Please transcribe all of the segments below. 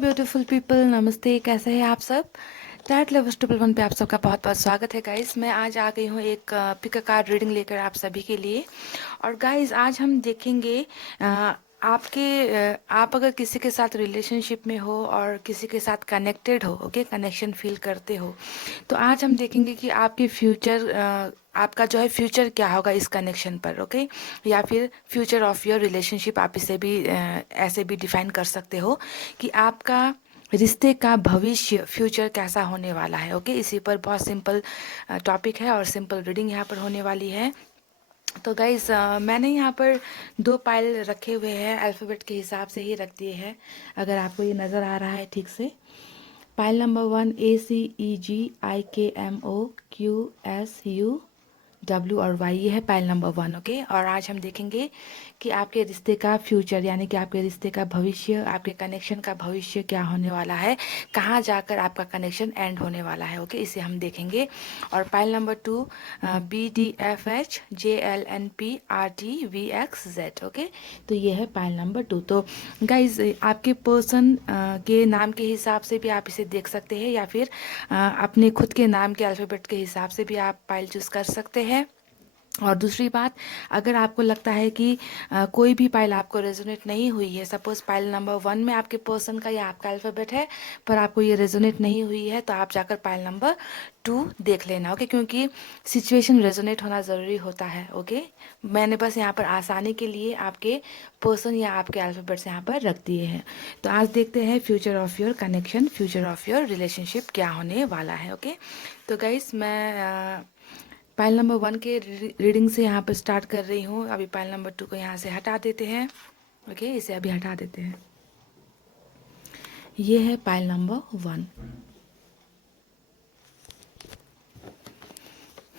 Beautiful people, नमस्ते। कैसे हैं आप सब? टैट लवर्स ट्रिपल वन पे आप सबका बहुत बहुत स्वागत है गाइस। मैं आज आ गई हूँ एक पिक अ कार्ड रीडिंग लेकर आप सभी के लिए। और गाइस आज हम देखेंगे आप अगर किसी के साथ रिलेशनशिप में हो और किसी के साथ कनेक्टेड हो, ओके, कनेक्शन फील करते हो, तो आज हम देखेंगे कि आपके फ्यूचर आपका जो है फ्यूचर क्या होगा इस कनेक्शन पर, ओके, या फिर फ्यूचर ऑफ योर रिलेशनशिप, आप इसे भी ऐसे भी डिफाइन कर सकते हो कि आपका रिश्ते का भविष्य फ्यूचर कैसा होने वाला है। ओके, इसी पर बहुत सिंपल टॉपिक है और सिंपल रीडिंग यहाँ पर होने वाली है। तो गाइज मैंने यहाँ पर दो पाइल रखे हुए हैं, अल्फ़ाबेट के हिसाब से ही रख दिए हैं, अगर आपको ये नज़र आ रहा है ठीक से। पाइल नंबर 1 ACEGIKMOQSUW और Y, ये है पाइल नंबर 1। ओके, और आज हम देखेंगे कि आपके रिश्ते का फ्यूचर, यानी कि आपके रिश्ते का भविष्य, आपके कनेक्शन का भविष्य क्या होने वाला है, कहाँ जाकर आपका कनेक्शन एंड होने वाला है। ओके, इसे हम देखेंगे। और पाइल नंबर 2 BDFHJLNPRTVXZ। ओके, तो ये है पाइल नंबर 2। तो गाइज आपके पर्सन के नाम के हिसाब से भी आप इसे देख सकते हैं, या फिर अपने खुद के नाम के अल्फ़ाबेट के हिसाब से भी आप पाइल चूज़ कर सकते हैं। और दूसरी बात, अगर आपको लगता है कि कोई भी पाइल आपको रेजोनेट नहीं हुई है, सपोज पाइल नंबर 1 में आपके पर्सन का या आपका अल्फ़ाबेट है पर आपको ये रेजोनेट नहीं हुई है, तो आप जाकर पाइल नंबर 2 देख लेना। ओके, क्योंकि सिचुएशन रेजोनेट होना ज़रूरी होता है। ओके, मैंने बस यहाँ पर आसानी के लिए आपके पर्सन या आपके अल्फ़ाबेट्स यहाँ पर रख दिए हैं। तो आज देखते हैं future of your connection, future of your relationship क्या होने वाला है। ओके, तो गाइस मैं पाइल नंबर 1 के रीडिंग से यहाँ पर स्टार्ट कर रही हूँ। अभी पाइल नंबर 2 को यहाँ से हटा देते हैं। ओके, इसे अभी हटा देते हैं। ये है पाइल नंबर 1।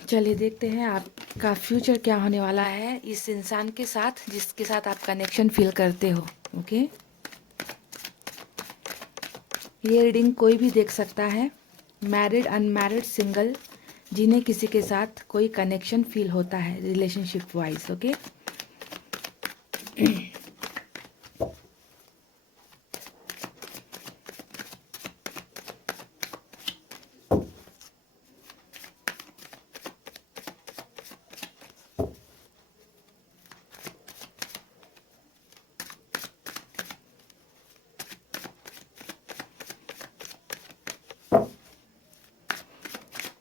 चलिए देखते हैं आपका फ्यूचर क्या होने वाला है इस इंसान के साथ जिसके साथ आप कनेक्शन फील करते हो। ओके, ये रीडिंग कोई भी देख सकता है, मैरिड, अनमैरिड, सिंगल, जिन्हें किसी के साथ कोई कनेक्शन फील होता है रिलेशनशिप वाइज। ओके,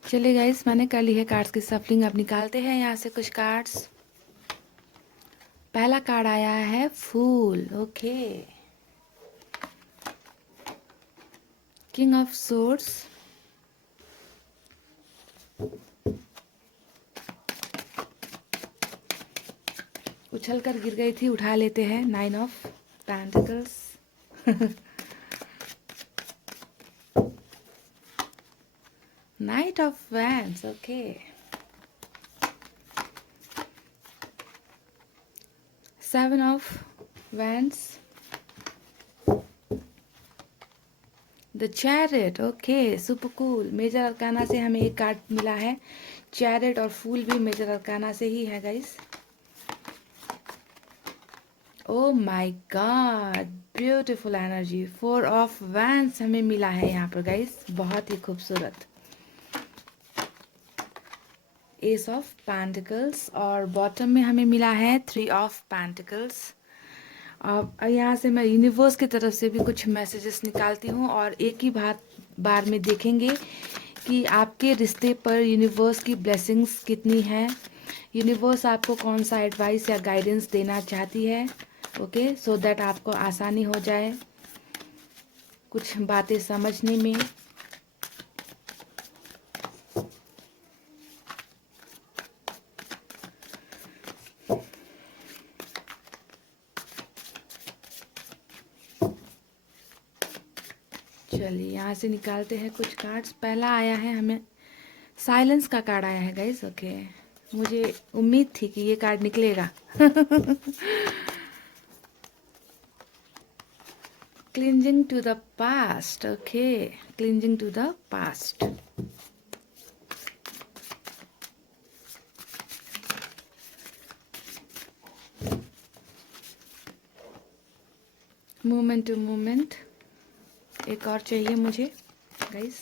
चलिए गाइस, मैंने कर ली है कार्ड्स की सफलिंग। अब निकालते हैं यहाँ से कुछ कार्ड्स। पहला कार्ड आया है fool. Okay, king of swords, उछल कर गिर गई थी, उठा लेते हैं। 9 of pentacles, knight of wands. Okay, 7 of wands, the chariot. Okay, super cool. Major arcana से हमें एक कार्ड मिला है, चैरिट, और फूल भी मेजर अरकाना से ही है guys. Oh my God, beautiful energy. 4 of wands हमें मिला है यहाँ पर गाइस, बहुत ही खूबसूरत। एस ऑफ पेंटिकल्स, और बॉटम में हमें मिला है 3 ऑफ पेंटिकल्स। अब यहाँ से मैं यूनिवर्स की तरफ से भी कुछ मैसेजेस निकालती हूँ और एक ही बार में देखेंगे कि आपके रिश्ते पर यूनिवर्स की ब्लेसिंग्स कितनी है, यूनिवर्स आपको कौन सा एडवाइस या गाइडेंस देना चाहती है। ओके, सो दैट आपको आसानी हो जाए कुछ बातें समझने में। चलिए यहाँ से निकालते हैं कुछ कार्ड्स। पहला आया है हमें साइलेंस का कार्ड आया है गाइस। ओके, मुझे उम्मीद थी कि ये कार्ड निकलेगा। Clinging to the past. Okay, clinging to the past. Moment to moment, एक और चाहिए मुझे गाइस,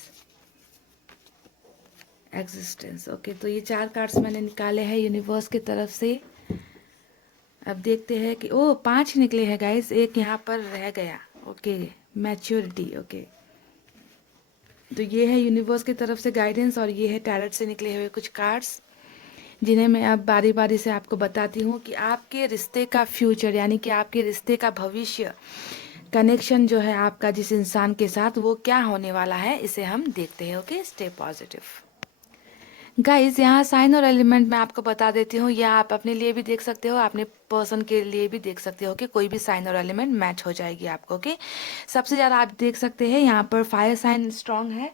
एग्जिस्टेंस। ओके, तो ये 4 कार्ड्स मैंने निकाले हैं यूनिवर्स की तरफ से। अब देखते हैं कि 5 निकले हैं गाइस, एक यहाँ पर रह गया। Okay, maturity. ओके, तो ये है यूनिवर्स की तरफ से गाइडेंस, और ये है टैरेट से निकले हुए कुछ कार्ड्स, जिन्हें मैं अब बारी बारी से आपको बताती हूँ कि आपके रिश्ते का फ्यूचर, यानी कि आपके रिश्ते का भविष्य, कनेक्शन जो है आपका जिस इंसान के साथ, वो क्या होने वाला है, इसे हम देखते हैं। Okay, stay positive guys. यहाँ साइन और एलिमेंट मैं आपको बता देती हूँ, या आप अपने लिए भी देख सकते हो, अपने पर्सन के लिए भी देख सकते हो कि कोई भी साइन और एलिमेंट मैच हो जाएगी आपको। ओके, सबसे ज़्यादा आप देख सकते हैं यहाँ पर फायर साइन स्ट्रांग है,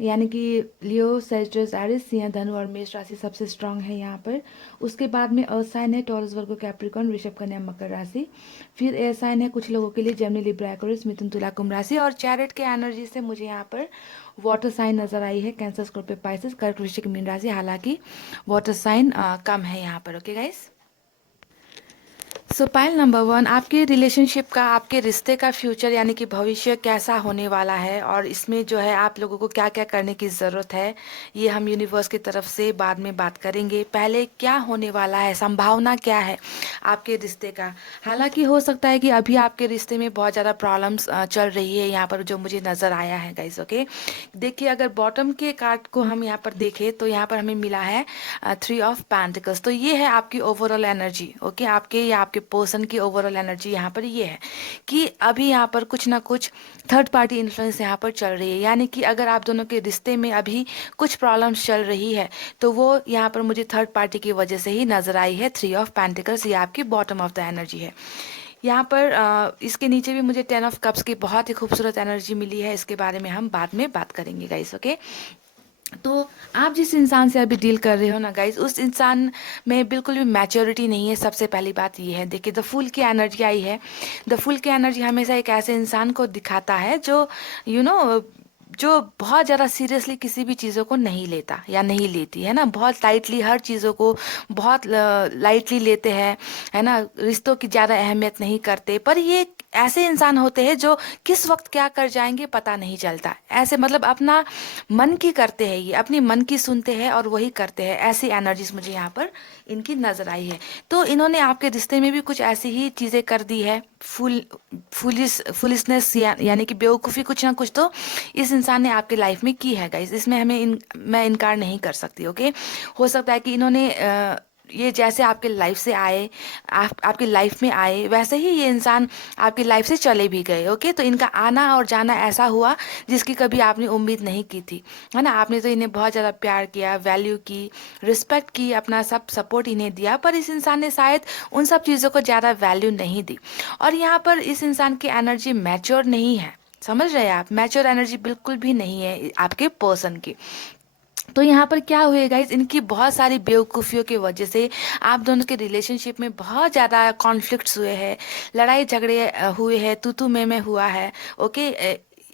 यानी कि लियो, सेजिटस, एरिस, सिंह, धनु और मेष राशि सबसे स्ट्रांग है यहाँ पर। उसके बाद में अर्थ साइन है, टॉरस, वर्गो, कैप्रिकॉर्न, वृषभ, कन्या, मकर राशि। फिर एयर साइन है कुछ लोगों के लिए, जेमिनी, लिब्रा, एक्वेरियस, मिथुन, तुला, कुंभ राशि। और चैरेट के एनर्जी से मुझे यहाँ पर वाटर साइन नजर आई है, कैंसर, स्कॉर्पियो, पाइसेस, कर्क, वृश्चिक, मीन राशि। हालांकि वाटर साइन कम है यहाँ पर। ओके गाइस, सो पाइल नंबर 1, आपके रिलेशनशिप का, आपके रिश्ते का फ्यूचर यानी कि भविष्य कैसा होने वाला है, और इसमें जो है आप लोगों को क्या क्या करने की ज़रूरत है, ये हम यूनिवर्स की तरफ से बाद में बात करेंगे। पहले क्या होने वाला है, संभावना क्या है आपके रिश्ते का। हालांकि हो सकता है कि अभी आपके रिश्ते में बहुत ज़्यादा प्रॉब्लम्स चल रही है यहाँ पर, जो मुझे नज़र आया है गाइस। ओके, देखिए अगर बॉटम के कार्ड को हम यहाँ पर देखें तो यहाँ पर हमें मिला है 3 ऑफ पेंटिकल्स। तो ये है आपकी ओवरऑल एनर्जी। ओके, आपके या आपके पर्सन की ओवरऑल एनर्जी यहाँ पर ये है कि अभी यहाँ पर कुछ ना कुछ थर्ड पार्टी इन्फ्लुएंस यहाँ पर चल रही है, यानी कि अगर आप दोनों के रिश्ते में अभी कुछ प्रॉब्लम्स चल रही है तो वो यहाँ पर मुझे थर्ड पार्टी की वजह से ही नजर आई है। 3 ऑफ पेंटिकल्स ये आपकी बॉटम ऑफ द एनर्जी है। यहाँ पर इसके नीचे भी मुझे 10 ऑफ कप्स की बहुत ही खूबसूरत एनर्जी मिली है, इसके बारे में हम बाद में बात करेंगे गाइस। ओके, तो आप जिस इंसान से अभी डील कर रहे हो ना गाइज, उस इंसान में बिल्कुल भी मैच्योरिटी नहीं है। सबसे पहली बात ये है, देखिए द फुल की एनर्जी आई है। द फुल की एनर्जी हमेशा एक ऐसे इंसान को दिखाता है जो जो बहुत ज़्यादा सीरियसली किसी भी चीज़ों को नहीं लेता या नहीं लेती है ना, बहुत लाइटली हर चीज़ों को बहुत लाइटली लेते हैं, है ना, रिश्तों की ज़्यादा अहमियत नहीं करते। पर ये ऐसे इंसान होते हैं जो किस वक्त क्या कर जाएंगे पता नहीं चलता। ऐसे मतलब अपना मन की करते हैं, ये अपनी मन की सुनते हैं और वही करते हैं। ऐसी एनर्जीज मुझे यहाँ पर इनकी नजर आई है। तो इन्होंने आपके रिश्ते में भी कुछ ऐसी ही चीजें कर दी है, फुलिशनेस यानी कि बेवकूफ़ी कुछ ना कुछ तो इस इंसान ने आपके लाइफ में की है गाइस। इसमें मैं इनकार नहीं कर सकती। ओके, हो सकता है कि इन्होंने ये जैसे आपके लाइफ से आए, आपकी लाइफ में आए, वैसे ही ये इंसान आपकी लाइफ से चले भी गए। ओके, तो इनका आना और जाना ऐसा हुआ जिसकी कभी आपने उम्मीद नहीं की थी, है ना। आपने तो इन्हें बहुत ज़्यादा प्यार किया, वैल्यू की, रिस्पेक्ट की, अपना सब सपोर्ट इन्हें दिया, पर इस इंसान ने शायद उन सब चीज़ों को ज़्यादा वैल्यू नहीं दी। और यहाँ पर इस इंसान की एनर्जी मैच्योर नहीं है, समझ रहे हैं आप, मैच्योर एनर्जी बिल्कुल भी नहीं है आपके पर्सन की। तो यहाँ पर क्या हुए गाइज, इनकी बहुत सारी बेवकूफ़ियों की वजह से आप दोनों के रिलेशनशिप में बहुत ज़्यादा कॉन्फ्लिक्ट्स हुए हैं, लड़ाई झगड़े हुए हैं, तू तू मैं हुआ है। ओके,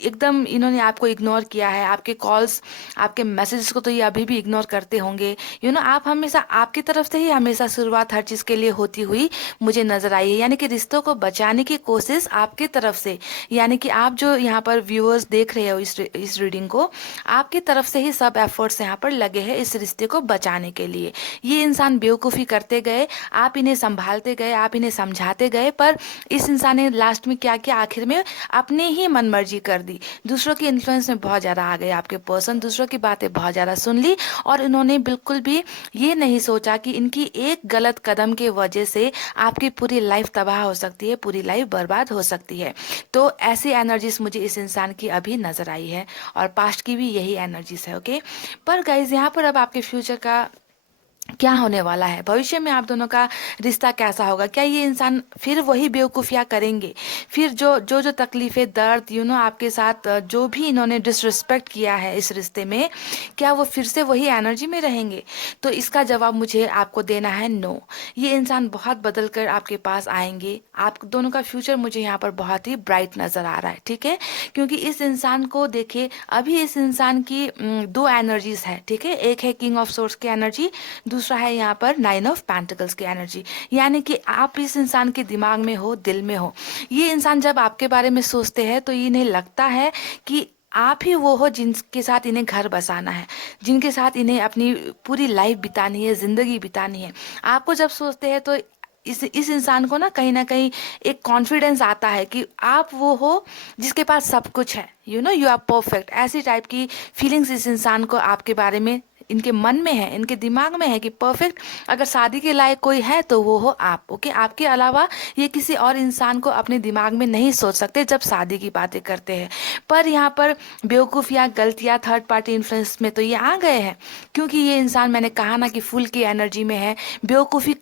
एकदम इन्होंने आपको इग्नोर किया है, आपके कॉल्स, आपके मैसेजेस को तो ये अभी भी इग्नोर करते होंगे। आप हमेशा आपकी तरफ से ही हमेशा शुरुआत हर चीज़ के लिए होती हुई मुझे नज़र आई है, यानी कि रिश्तों को बचाने की कोशिश आपकी तरफ से, यानी कि आप जो यहाँ पर व्यूअर्स देख रहे हो इस रीडिंग को, आपकी तरफ से ही सब एफर्ट्स यहाँ पर लगे हैं इस रिश्ते को बचाने के लिए। ये इंसान बेवकूफ़ी करते गए, आप इन्हें संभालते गए, आप इन्हें समझाते गए, पर इस इंसान ने लास्ट में क्या किया, आखिर में अपनी ही मनमर्जी कर दी। दूसरों की इन्फ्लुएंस में बहुत ज़्यादा आ गए आपके पर्सन, दूसरों की बातें बहुत ज़्यादा सुन ली, और इन्होंने बिल्कुल भी ये नहीं सोचा कि इनकी एक गलत कदम के वजह से आपकी पूरी लाइफ तबाह हो सकती है, पूरी लाइफ बर्बाद हो सकती है। तो ऐसी एनर्जीज मुझे इस इंसान की अभी नज़र आई है, और पास्ट की भी यही एनर्जीज है। ओके, पर गाइज यहाँ पर अब आपके फ्यूचर का क्या होने वाला है, भविष्य में आप दोनों का रिश्ता कैसा होगा, क्या ये इंसान फिर वही बेवकूफ़ियाँ करेंगे, फिर जो तकलीफ़ें, दर्द, आपके साथ जो भी इन्होंने डिसरिस्पेक्ट किया है इस रिश्ते में, क्या वो फिर से वही एनर्जी में रहेंगे? तो इसका जवाब मुझे आपको देना है नो। ये इंसान बहुत बदल कर आपके पास आएंगे। आप दोनों का फ्यूचर मुझे यहाँ पर बहुत ही ब्राइट नज़र आ रहा है, ठीक है, क्योंकि इस इंसान को देखिए, अभी इस इंसान की 2 एनर्जीज है, ठीक है। एक है किंग ऑफ सोर्स की एनर्जी, दूसरा है यहाँ पर 9 ऑफ पेंटिकल्स की एनर्जी, यानी कि आप इस इंसान के दिमाग में हो, दिल में हो। ये इंसान जब आपके बारे में सोचते हैं तो इन्हें लगता है कि आप ही वो हो जिनके साथ इन्हें घर बसाना है, जिनके साथ इन्हें अपनी पूरी लाइफ बितानी है, ज़िंदगी बितानी है। आपको जब सोचते हैं तो इस इंसान को ना कहीं एक कॉन्फिडेंस आता है कि आप वो हो जिसके पास सब कुछ है, यू आर परफेक्ट। ऐसी टाइप की फीलिंग्स इस इंसान को आपके बारे में, इनके मन में है, इनके दिमाग में है कि परफेक्ट अगर शादी के लायक कोई है तो वो हो आप। ओके, आपके अलावा ये किसी और इंसान को अपने दिमाग में नहीं सोच सकते जब शादी की बातें करते हैं। पर यहाँ पर बेवकूफ़ या गलतियाँ थर्ड पार्टी इन्फ्लुएंस में तो ये आ गए हैं, क्योंकि ये इंसान, मैंने कहा ना कि फुल की एनर्जी में है। बेवकूफ़ी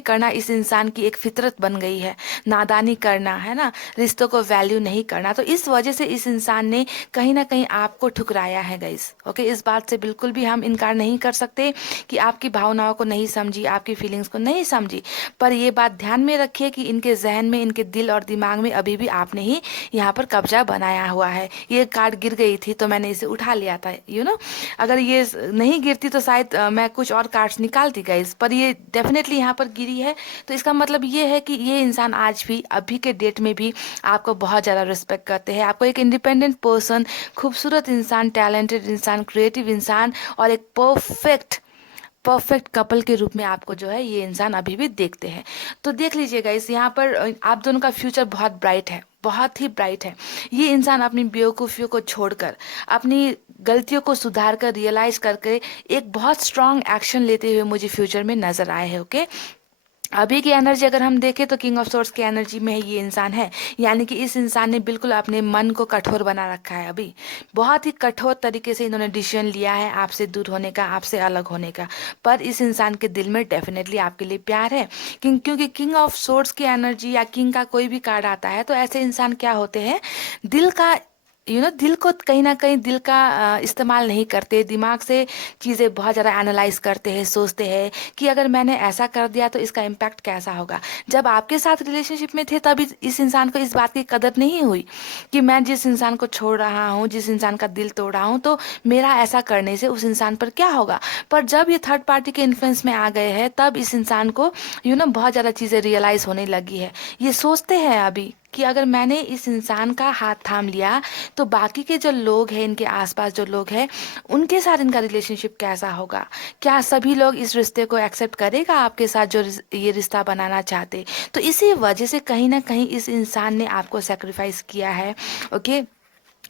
करना इस इंसान की एक फितरत बन गई है, नादानी करना, है ना, रिश्तों को वैल्यू नहीं करना। तो इस वजह से इस इंसान ने कहीं ना कहीं आपको ठुकराया है गाइस। ओके, इस बात से बिल्कुल भी हम इनकार नहीं कर सकते कि आपकी भावनाओं को नहीं समझी, आपकी फीलिंग्स को नहीं समझी। पर ये बात ध्यान में रखिए कि इनके जहन में, इनके दिल और दिमाग में अभी भी आपने ही यहाँ पर कब्जा बनाया हुआ है। ये कार्ड गिर गई थी तो मैंने इसे उठा लिया था, अगर ये नहीं गिरती तो शायद मैं कुछ और कार्ड्स निकालती गाइस, पर ये डेफिनेटली यहाँ पर गिरी है। तो इसका मतलब ये है कि ये इंसान आज भी, अभी के डेट में भी आपको बहुत ज़्यादा रिस्पेक्ट करते हैं। आपको एक इंडिपेंडेंट पर्सन, खूबसूरत इंसान, टैलेंटेड इंसान, क्रिएटिव इंसान और एक परफेक्ट कपल के रूप में आपको जो है ये इंसान अभी भी देखते हैं। तो देख लीजिएगा, इस यहाँ पर आप दोनों का फ्यूचर बहुत ब्राइट है, बहुत ही ब्राइट है। ये इंसान अपनी बेवकूफ़ियों को छोड़कर, अपनी गलतियों को सुधार कर, रियलाइज करके एक बहुत स्ट्रांग एक्शन लेते हुए मुझे फ्यूचर में नजर आए हैं। ओके, अभी की एनर्जी अगर हम देखें तो किंग ऑफ सोर्ड्स की एनर्जी में ये इंसान है, यानी कि इस इंसान ने बिल्कुल अपने मन को कठोर बना रखा है। अभी बहुत ही कठोर तरीके से इन्होंने डिसीजन लिया है आपसे दूर होने का, आपसे अलग होने का। पर इस इंसान के दिल में डेफिनेटली आपके लिए प्यार है, क्योंकि किंग ऑफ सोर्ड्स की एनर्जी या किंग का कोई भी कार्ड आता है तो ऐसे इंसान क्या होते हैं, दिल का दिल को कहीं ना कहीं दिल का इस्तेमाल नहीं करते, दिमाग से चीज़ें बहुत ज़्यादा एनालाइज करते हैं, सोचते हैं कि अगर मैंने ऐसा कर दिया तो इसका इम्पैक्ट कैसा होगा। जब आपके साथ रिलेशनशिप में थे तब इस इंसान को इस बात की कदर नहीं हुई कि मैं जिस इंसान को छोड़ रहा हूँ, जिस इंसान का दिल तोड़ रहा हूँ, तो मेरा ऐसा करने से उस इंसान पर क्या होगा। पर जब ये थर्ड पार्टी के इन्फ्लुएंस में आ गए हैं तब इस इंसान को बहुत ज़्यादा चीज़ें रियलाइज़ होने लगी है। ये सोचते हैं अभी कि अगर मैंने इस इंसान का हाथ थाम लिया तो बाकी के जो लोग हैं, इनके आसपास जो लोग हैं, उनके साथ इनका रिलेशनशिप कैसा होगा। क्या सभी लोग इस रिश्ते को एक्सेप्ट करेगा आपके साथ जो ये रिश्ता बनाना चाहते। तो इसी वजह से कहीं ना कहीं इस इंसान ने आपको सेक्रीफाइस किया है। ओके,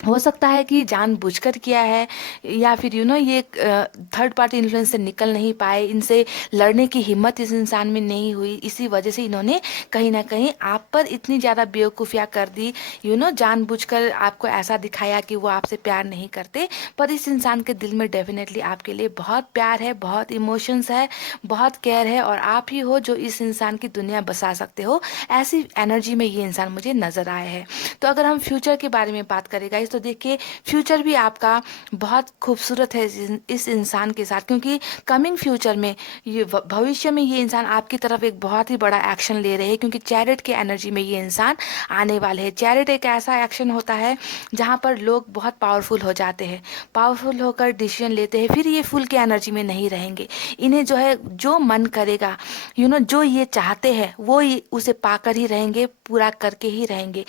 हो सकता है कि जानबूझकर किया है, या फिर ये थर्ड पार्टी इन्फ्लुएंस से निकल नहीं पाए, इनसे लड़ने की हिम्मत इस इंसान में नहीं हुई। इसी वजह से इन्होंने कहीं ना कहीं आप पर इतनी ज़्यादा बेवकूफ़ियाँ कर दी, जानबूझकर आपको ऐसा दिखाया कि वो आपसे प्यार नहीं करते। पर इस इंसान के दिल में डेफिनेटली आपके लिए बहुत प्यार है, बहुत इमोशंस है, बहुत केयर है, और आप ही हो जो इस इंसान की दुनिया बसा सकते हो। ऐसी एनर्जी में ये इंसान मुझे नज़र आया है। तो अगर हम फ्यूचर के बारे में बात करेगा तो देखिए, फ्यूचर भी आपका बहुत खूबसूरत है इस इंसान के साथ, क्योंकि कमिंग फ्यूचर में, ये भविष्य में ये इंसान आपकी तरफ एक बहुत ही बड़ा एक्शन ले रहे हैं, क्योंकि चैरिट के एनर्जी में ये इंसान आने वाले हैं। चैरिट एक ऐसा एक्शन होता है जहाँ पर लोग बहुत पावरफुल हो जाते हैं, पावरफुल होकर डिसीजन लेते हैं, फिर ये फुल की एनर्जी में नहीं रहेंगे। इन्हें जो है, जो मन करेगा, जो ये चाहते हैं वो उसे पाकर ही रहेंगे, पूरा करके ही रहेंगे।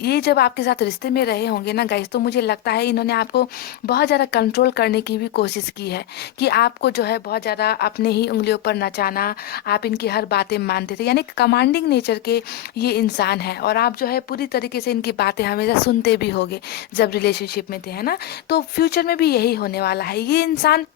ये जब आपके साथ रिश्ते में रहे होंगे ना गाइस, तो मुझे लगता है इन्होंने आपको बहुत ज़्यादा कंट्रोल करने की भी कोशिश की है, कि आपको जो है बहुत ज़्यादा अपने ही उंगलियों पर नचाना, आप इनकी हर बातें मानते थे, यानी कमांडिंग नेचर के ये इंसान है। और आप जो है पूरी तरीके से इनकी बातें हमेशा सुनते भी होगे जब रिलेशनशिप में थे, है ना। तो फ्यूचर में भी यही होने वाला है। ये इंसान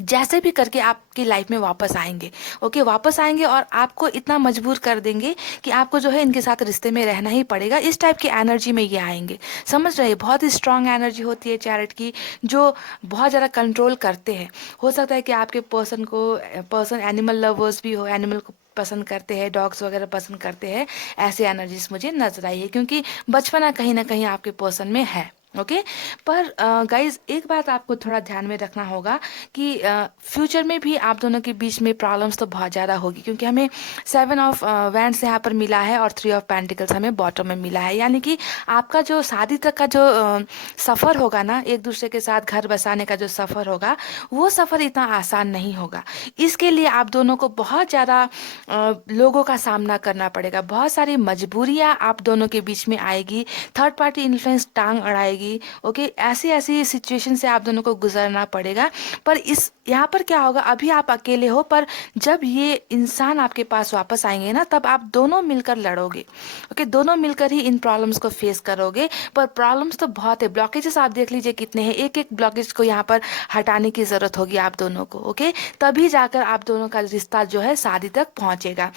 जैसे भी करके आपकी लाइफ में वापस आएंगे। ओके, वापस आएंगे और आपको इतना मजबूर कर देंगे कि आपको जो है इनके साथ रिश्ते में रहना ही पड़ेगा। इस टाइप की एनर्जी में ये आएंगे, समझ रहे हैं। बहुत ही स्ट्रांग एनर्जी होती है चैरिट की, जो बहुत ज़्यादा कंट्रोल करते हैं। हो सकता है कि आपके पर्सन एनिमल लवर्स भी हो, एनिमल को पसंद करते हैं, डॉग्स वगैरह पसंद करते हैं। ऐसी एनर्जीज मुझे नजर आई है, क्योंकि बचपना कहीं ना कहीं आपके पर्सन में है। ओके। पर गाइज एक बात आपको थोड़ा ध्यान में रखना होगा कि फ्यूचर में भी आप दोनों के बीच में प्रॉब्लम्स तो बहुत ज़्यादा होगी, क्योंकि हमें 7 ऑफ वैंड्स यहाँ पर मिला है और 3 ऑफ पेंटिकल्स हमें बॉटम में मिला है। यानी कि आपका जो शादी तक का जो सफ़र होगा ना, एक दूसरे के साथ घर बसाने का जो सफ़र होगा, वो सफ़र इतना आसान नहीं होगा। इसके लिए आप दोनों को बहुत ज़्यादा लोगों का सामना करना पड़ेगा, बहुत सारी मजबूरियाँ आप दोनों के बीच में आएगी, थर्ड पार्टी इन्फ्लुएंस टांग अड़ाएगी। ओके, ऐसी ऐसी सिचुएशन से आप दोनों को गुजरना पड़ेगा। पर इस यहाँ पर क्या होगा, अभी आप अकेले हो, पर जब ये इंसान आपके पास वापस आएंगे ना, तब आप दोनों मिलकर लड़ोगे। ओके, दोनों मिलकर ही इन प्रॉब्लम्स को फेस करोगे। पर प्रॉब्लम्स तो बहुत है, ब्लॉकेजेस आप देख लीजिए कितने हैं, एक एक ब्लॉकेज को यहाँ पर हटाने की ज़रूरत होगी आप दोनों को। ओके, तभी जाकर आप दोनों का रिश्ता जो है शादी तक पहुँचेगा।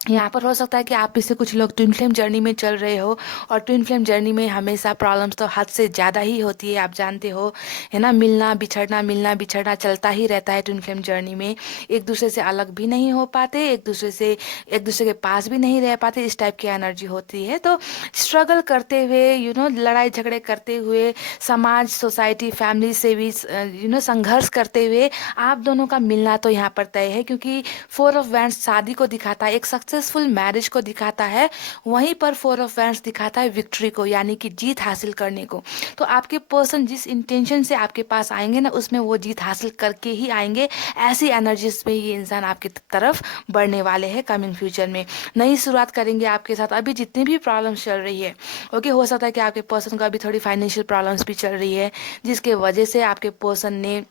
यहाँ पर हो सकता है कि आप इससे कुछ लोग ट्विन फ्लेम जर्नी में चल रहे हो, और ट्विन फ्लेम जर्नी में हमेशा प्रॉब्लम्स तो हद से ज़्यादा ही होती है, आप जानते हो, है ना। मिलना बिछड़ना चलता ही रहता है ट्विन फ्लेम जर्नी में। एक दूसरे से अलग भी नहीं हो पाते, एक दूसरे के पास भी नहीं रह पाते, इस टाइप की एनर्जी होती है। तो स्ट्रगल करते हुए, लड़ाई झगड़े करते हुए, समाज, सोसाइटी, फैमिली से भी संघर्ष करते हुए आप दोनों का मिलना तो यहाँ पर तय है, क्योंकि 4 ऑफ वैंड्स शादी को दिखाता है, एक सक्सेसफुल मैरिज को दिखाता है। वहीं पर 4 ऑफ वैंड्स दिखाता है विक्ट्री को, यानी कि जीत हासिल करने को। तो आपके पर्सन जिस इंटेंशन से आपके पास आएंगे ना, उसमें वो जीत हासिल करके ही आएंगे। ऐसी एनर्जीज में ये इंसान आपकी तरफ बढ़ने वाले हैं कमिंग फ्यूचर में। नई शुरुआत करेंगे आपके साथ। अभी जितनी भी प्रॉब्लम्स चल रही है, ओके, हो सकता है कि आपके पर्सन को अभी थोड़ी फाइनेंशियल प्रॉब्लम्स भी चल रही है, जिसके वजह से आपके पर्सन ने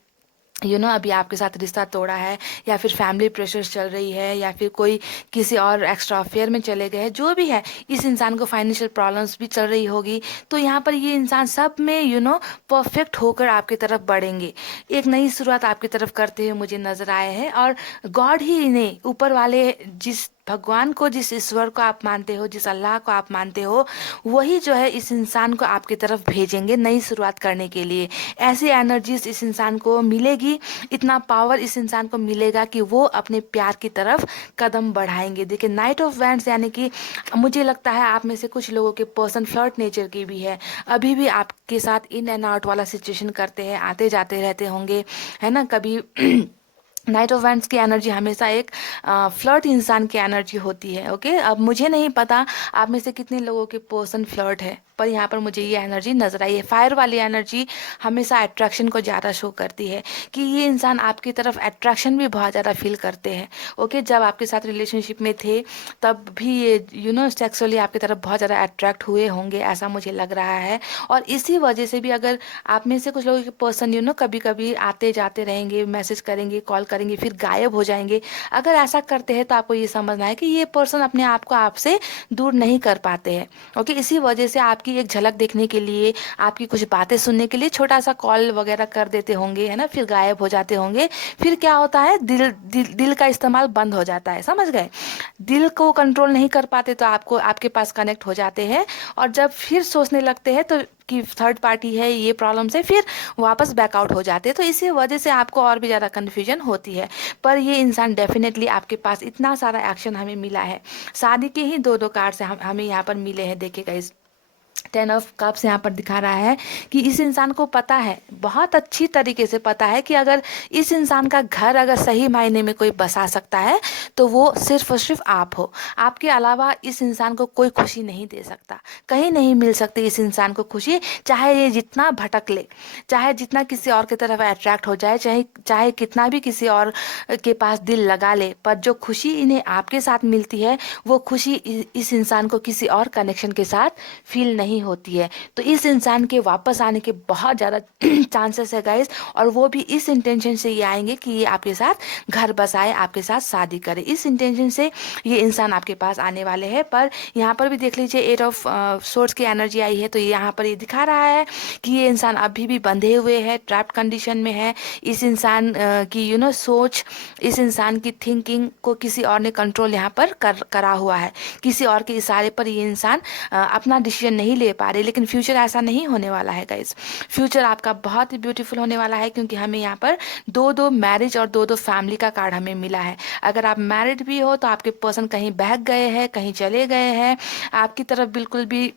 अभी आपके साथ रिश्ता तोड़ा है, या फिर फैमिली प्रेशर्स चल रही है, या फिर कोई किसी और एक्स्ट्रा अफेयर में चले गए हैं, जो भी है, इस इंसान को फाइनेंशियल प्रॉब्लम्स भी चल रही होगी। तो यहाँ पर ये इंसान सब में परफेक्ट होकर आपकी तरफ बढ़ेंगे, एक नई शुरुआत आपकी तरफ करते हुए मुझे नजर आए हैं। और गॉड ही इन्हें, ऊपर वाले, जिस भगवान को, जिस ईश्वर को आप मानते हो, जिस अल्लाह को आप मानते हो, वही जो है इस इंसान को आपकी तरफ भेजेंगे नई शुरुआत करने के लिए। ऐसी एनर्जीज इस इंसान को मिलेगी, इतना पावर इस इंसान को मिलेगा कि वो अपने प्यार की तरफ कदम बढ़ाएंगे। देखिए, नाइट ऑफ वैंड्स, यानी कि मुझे लगता है आप में से कुछ लोगों के पर्सन फ्लर्ट नेचर की भी है, अभी भी आपके साथ इन एंड आउट वाला सिचुएशन करते हैं, आते जाते रहते होंगे, है ना। कभी नाइट ऑफ वैंड्स की एनर्जी हमेशा एक फ्लर्ट इंसान की एनर्जी होती है। ओके, अब मुझे नहीं पता आप में से कितने लोगों के पर्सन फ्लर्ट है, पर यहाँ पर मुझे ये एनर्जी नजर आई है। फायर वाली एनर्जी हमेशा अट्रैक्शन को ज़्यादा शो करती है, कि ये इंसान आपकी तरफ अट्रैक्शन भी बहुत ज़्यादा फील करते हैं। ओके, जब आपके साथ रिलेशनशिप में थे, तब भी ये सेक्सुअली आपकी तरफ बहुत ज़्यादा अट्रैक्ट हुए होंगे, ऐसा मुझे लग रहा है। और इसी वजह से भी अगर आप में से कुछ लोगों के पर्सन कभी कभी आते जाते रहेंगे, मैसेज करेंगे, कॉल करेंगे, फिर गायब हो जाएंगे। अगर ऐसा करते हैं तो आपको ये समझना है कि ये पर्सन अपने आप को आपसे दूर नहीं कर पाते हैं। ओके, इसी वजह से आपकी एक झलक देखने के लिए, आपकी कुछ बातें सुनने के लिए छोटा सा कॉल वगैरह कर देते होंगे, है ना, फिर गायब हो जाते होंगे। फिर क्या होता है, दिल का इस्तेमाल बंद हो जाता है, समझ गए। दिल को कंट्रोल नहीं कर पाते तो आपके पास कनेक्ट हो जाते हैं, और जब फिर सोचने लगते हैं तो कि थर्ड पार्टी है, ये प्रॉब्लम से, फिर वापस बैकआउट हो जाते हैं। तो इसी वजह से आपको और भी ज़्यादा कन्फ्यूजन होती है। पर ये इंसान डेफिनेटली आपके पास इतना सारा एक्शन हमें मिला है, शादी के ही दो कार्ड से हमें यहाँ पर मिले हैं। देखिएगा, इस 10 ऑफ कप्स यहाँ पर दिखा रहा है कि इस इंसान को पता है, बहुत अच्छी तरीके से पता है, कि अगर इस इंसान का घर अगर सही मायने में कोई बसा सकता है, तो वो सिर्फ और सिर्फ आप हो। आपके अलावा इस इंसान को कोई खुशी नहीं दे सकता, कहीं नहीं मिल सकती इस इंसान को खुशी। चाहे ये जितना भटक ले, चाहे जितना किसी और की तरफ अट्रैक्ट हो जाए, चाहे कितना भी किसी और के पास दिल लगा ले, पर जो खुशी इन्हें आपके साथ मिलती है, वो खुशी इस इंसान को किसी और कनेक्शन के साथ फील नहीं होती है। तो इस इंसान के वापस आने के बहुत ज़्यादा चांसेस है गाइस, और वो भी इस इंटेंशन से ये आएंगे कि ये आपके साथ घर बसाए, आपके साथ शादी करे। इस इंटेंशन से ये इंसान आपके पास आने वाले हैं। पर यहाँ पर भी देख लीजिए, 8 ऑफ सोर्ड्स की एनर्जी आई है, तो यहाँ पर ये दिखा रहा है कि ये इंसान अभी भी बंधे हुए है, ट्रैप्ड कंडीशन में है। इस इंसान की सोच, इस इंसान की थिंकिंग को किसी और ने कंट्रोल यहाँ पर करा हुआ है। किसी और के इशारे पर ये इंसान अपना डिसीजन नहीं ले पा रहे। लेकिन फ्यूचर ऐसा नहीं होने वाला है गाइस, फ्यूचर आपका बहुत ही ब्यूटीफुल होने वाला है, क्योंकि हमें यहाँ पर 2-2 मैरिज और 2-2 फैमिली का कार्ड हमें मिला है। अगर आप मैरिड भी हो तो आपके पर्सन कहीं बहक गए हैं, कहीं चले गए हैं, आपकी तरफ बिल्कुल भी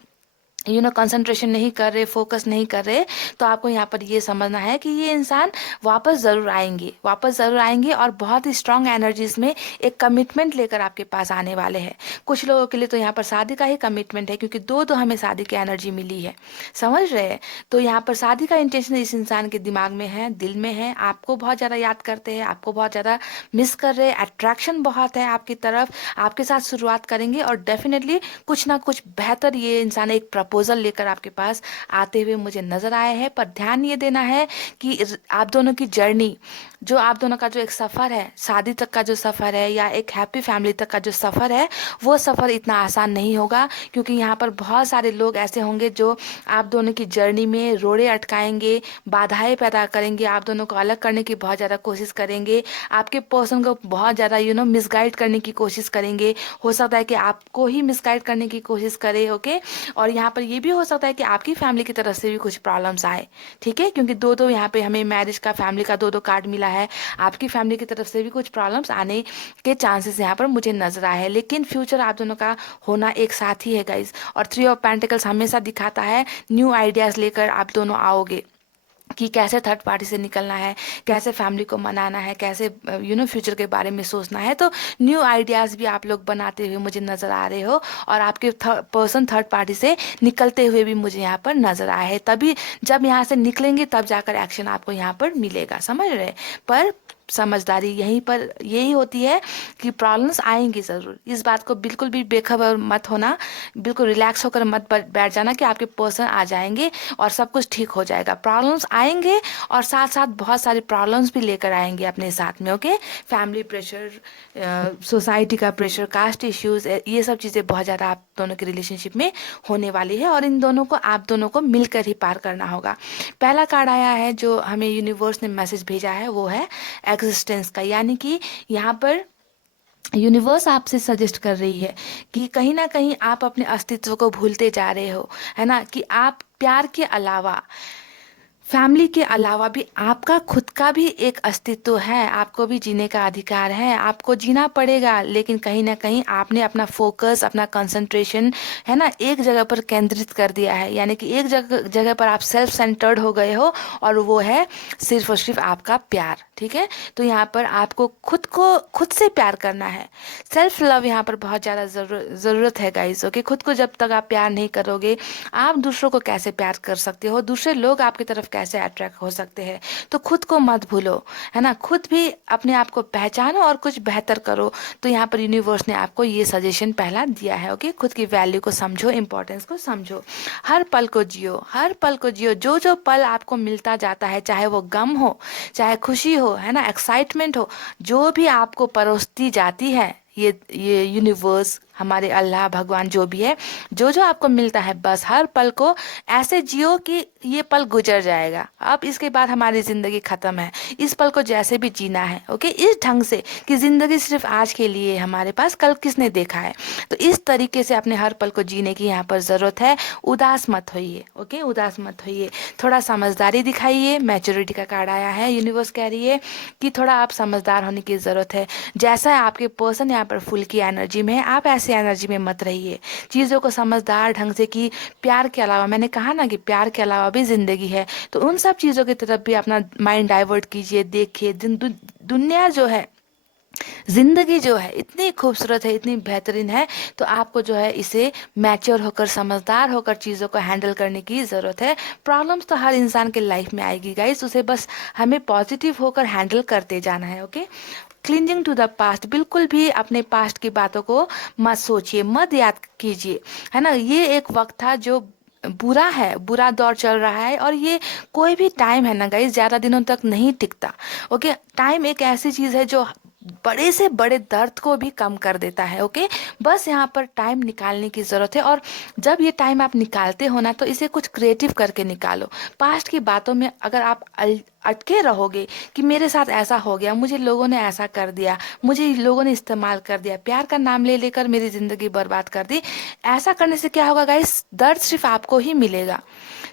कंसंट्रेशन नहीं कर रहे, फोकस नहीं कर रहे, तो आपको यहाँ पर ये समझना है कि ये इंसान वापस ज़रूर आएंगे, वापस ज़रूर आएंगे और बहुत ही स्ट्रांग एनर्जीज में एक कमिटमेंट लेकर आपके पास आने वाले हैं। कुछ लोगों के लिए तो यहाँ पर शादी का ही कमिटमेंट है, क्योंकि दो तो हमें शादी की एनर्जी मिली है, समझ रहे हैं। तो यहाँ पर शादी का इंटेंशन इस इंसान के दिमाग में है, दिल में है, आपको बहुत ज़्यादा याद करते हैं, आपको बहुत ज़्यादा मिस कर रहे हैं, अट्रैक्शन बहुत है आपकी तरफ, आपके साथ शुरुआत करेंगे और डेफिनेटली कुछ ना कुछ बेहतर ये इंसान एक प्रपोजल लेकर आपके पास आते हुए मुझे नजर आए हैं। पर ध्यान ये देना है कि आप दोनों की जर्नी, जो आप दोनों का जो एक सफ़र है, शादी तक का जो सफ़र है या एक हैप्पी फैमिली तक का जो सफ़र है, वो सफ़र इतना आसान नहीं होगा, क्योंकि यहाँ पर बहुत सारे लोग ऐसे होंगे जो आप दोनों की जर्नी में रोड़े अटकाएंगे, बाधाएं पैदा करेंगे, आप दोनों को अलग करने की बहुत ज़्यादा कोशिश करेंगे, आपके पर्सन को बहुत ज़्यादा मिसगाइड करने की कोशिश करेंगे। हो सकता है कि आपको ही मिसगाइड करने की कोशिश करे, ओके। और यहाँ पर ये भी हो सकता है कि आपकी फैमिली की तरफ से भी कुछ प्रॉब्लम्स आए, ठीक है, क्योंकि दो यहाँ पे हमें मैरिज का, फैमिली का दो कार्ड मिला है। आपकी फैमिली की तरफ से भी कुछ प्रॉब्लम्स आने के चांसेस यहाँ पर मुझे नजर आए हैं, लेकिन फ्यूचर आप दोनों का होना एक साथ ही है गाइज। और 3 ऑफ पेंटिकल्स हमेशा दिखाता है न्यू आइडियाज लेकर आप दोनों आओगे कि कैसे थर्ड पार्टी से निकलना है, कैसे फैमिली को मनाना है, कैसे फ्यूचर के बारे में सोचना है। तो न्यू आइडियाज़ भी आप लोग बनाते हुए मुझे नज़र आ रहे हो, और आपके पर्सन थर्ड पार्टी से निकलते हुए भी मुझे यहाँ पर नज़र आए हैं। तभी जब यहाँ से निकलेंगे तब जाकर एक्शन आपको यहाँ पर मिलेगा, समझ रहे। पर समझदारी यहीं पर यही होती है कि प्रॉब्लम्स आएंगी ज़रूर, इस बात को बिल्कुल भी बेखबर मत होना, बिल्कुल रिलैक्स होकर मत बैठ जाना कि आपके पर्सन आ जाएंगे और सब कुछ ठीक हो जाएगा। प्रॉब्लम्स आएंगे और साथ साथ बहुत सारी प्रॉब्लम्स भी लेकर आएंगे अपने साथ में, ओके। फैमिली प्रेशर, सोसाइटी का प्रेशर, कास्ट इश्यूज, ये सब चीज़ें बहुत ज़्यादा आप दोनों के रिलेशनशिप में होने वाली है, और इन दोनों को आप दोनों को मिलकर ही पार करना होगा। पहला कार्ड आया है जो हमें यूनिवर्स ने मैसेज भेजा है, वो है एग्जिस्टेंस का, यानी कि यहाँ पर यूनिवर्स आपसे सजेस्ट कर रही है कि कहीं ना कहीं आप अपने अस्तित्व को भूलते जा रहे हो, है ना, कि आप प्यार के अलावा, फैमिली के अलावा भी आपका खुद का भी एक अस्तित्व है, आपको भी जीने का अधिकार है, आपको जीना पड़ेगा। लेकिन कहीं ना कहीं आपने अपना फोकस, अपना कंसंट्रेशन, है ना, एक जगह पर केंद्रित कर दिया है, यानी कि एक जगह पर आप सेल्फ सेंटर्ड हो गए हो, और वो है सिर्फ और सिर्फ आपका प्यार, ठीक है। तो यहाँ पर आपको खुद से प्यार करना है। सेल्फ लव यहाँ पर बहुत ज़्यादा ज़रूरत है गाइस, ओके। खुद को जब तक आप प्यार नहीं करोगे, आप दूसरों को कैसे प्यार कर सकते हो, दूसरे लोग आपकी तरफ कैसे अट्रैक्ट हो सकते हैं। तो खुद को मत भूलो, है ना, खुद भी अपने आप को पहचानो और कुछ बेहतर करो। तो यहाँ पर यूनिवर्स ने आपको ये सजेशन पहला दिया है, ओके। खुद की वैल्यू को समझो, इंपॉर्टेंस को समझो, हर पल को जियो, हर पल को जियो। जो जो पल आपको मिलता जाता है, चाहे वो गम हो, चाहे खुशी हो, है ना, एक्साइटमेंट हो, जो भी आपको परोसती जाती है ये यूनिवर्स, हमारे अल्लाह, भगवान, जो भी है, जो जो आपको मिलता है, बस हर पल को ऐसे जियो कि ये पल गुजर जाएगा, अब इसके बाद हमारी ज़िंदगी ख़त्म है। इस पल को जैसे भी जीना है, ओके, इस ढंग से कि ज़िंदगी सिर्फ आज के लिए है हमारे पास, कल किसने देखा है। तो इस तरीके से अपने हर पल को जीने की यहाँ पर ज़रूरत है। उदास मत होइए, ओके, उदास मत होइए, थोड़ा समझदारी दिखाइए। मैच्योरिटी का कार्ड आया है, यूनिवर्स कह रही है कि थोड़ा आप समझदार होने की ज़रूरत है। जैसा आपके पर्सन यहाँ पर फुल की एनर्जी में है, आप ऐसे एनर्जी में मत रहिए। चीज़ों को समझदार ढंग से, कि प्यार के अलावा, मैंने कहा ना कि प्यार के अलावा भी जिंदगी है, तो उन सब चीज़ों की तरफ भी अपना माइंड डाइवर्ट कीजिए। देखिए दुनिया जो है, जिंदगी जो है, इतनी खूबसूरत है, इतनी बेहतरीन है, तो आपको जो है इसे मैच्योर होकर, समझदार होकर चीज़ों को हैंडल करने की ज़रूरत है। प्रॉब्लम्स तो हर इंसान के लाइफ में आएगी गाइस, उसे बस हमें पॉजिटिव होकर हैंडल करते जाना है, okay. Clinging to the past, बिल्कुल भी अपने पास्ट की बातों को मत सोचिए, मत याद कीजिए, है ना। ये एक वक्त था जो बुरा है, बुरा दौर चल रहा है, और ये कोई भी टाइम है ना गाइस, ज़्यादा दिनों तक नहीं टिकता, ओके। टाइम एक ऐसी चीज़ है जो बड़े से बड़े दर्द को भी कम कर देता है, ओके। बस यहाँ पर टाइम निकालने की ज़रूरत है, और जब ये टाइम आप निकालते हो ना, तो इसे कुछ क्रिएटिव करके निकालो। पास्ट की बातों में अगर आप अटके रहोगे कि मेरे साथ ऐसा हो गया, मुझे लोगों ने ऐसा कर दिया, मुझे लोगों ने इस्तेमाल कर दिया, प्यार का नाम ले लेकर मेरी ज़िंदगी बर्बाद कर दी, ऐसा करने से क्या होगा गाइस, दर्द सिर्फ आपको ही मिलेगा,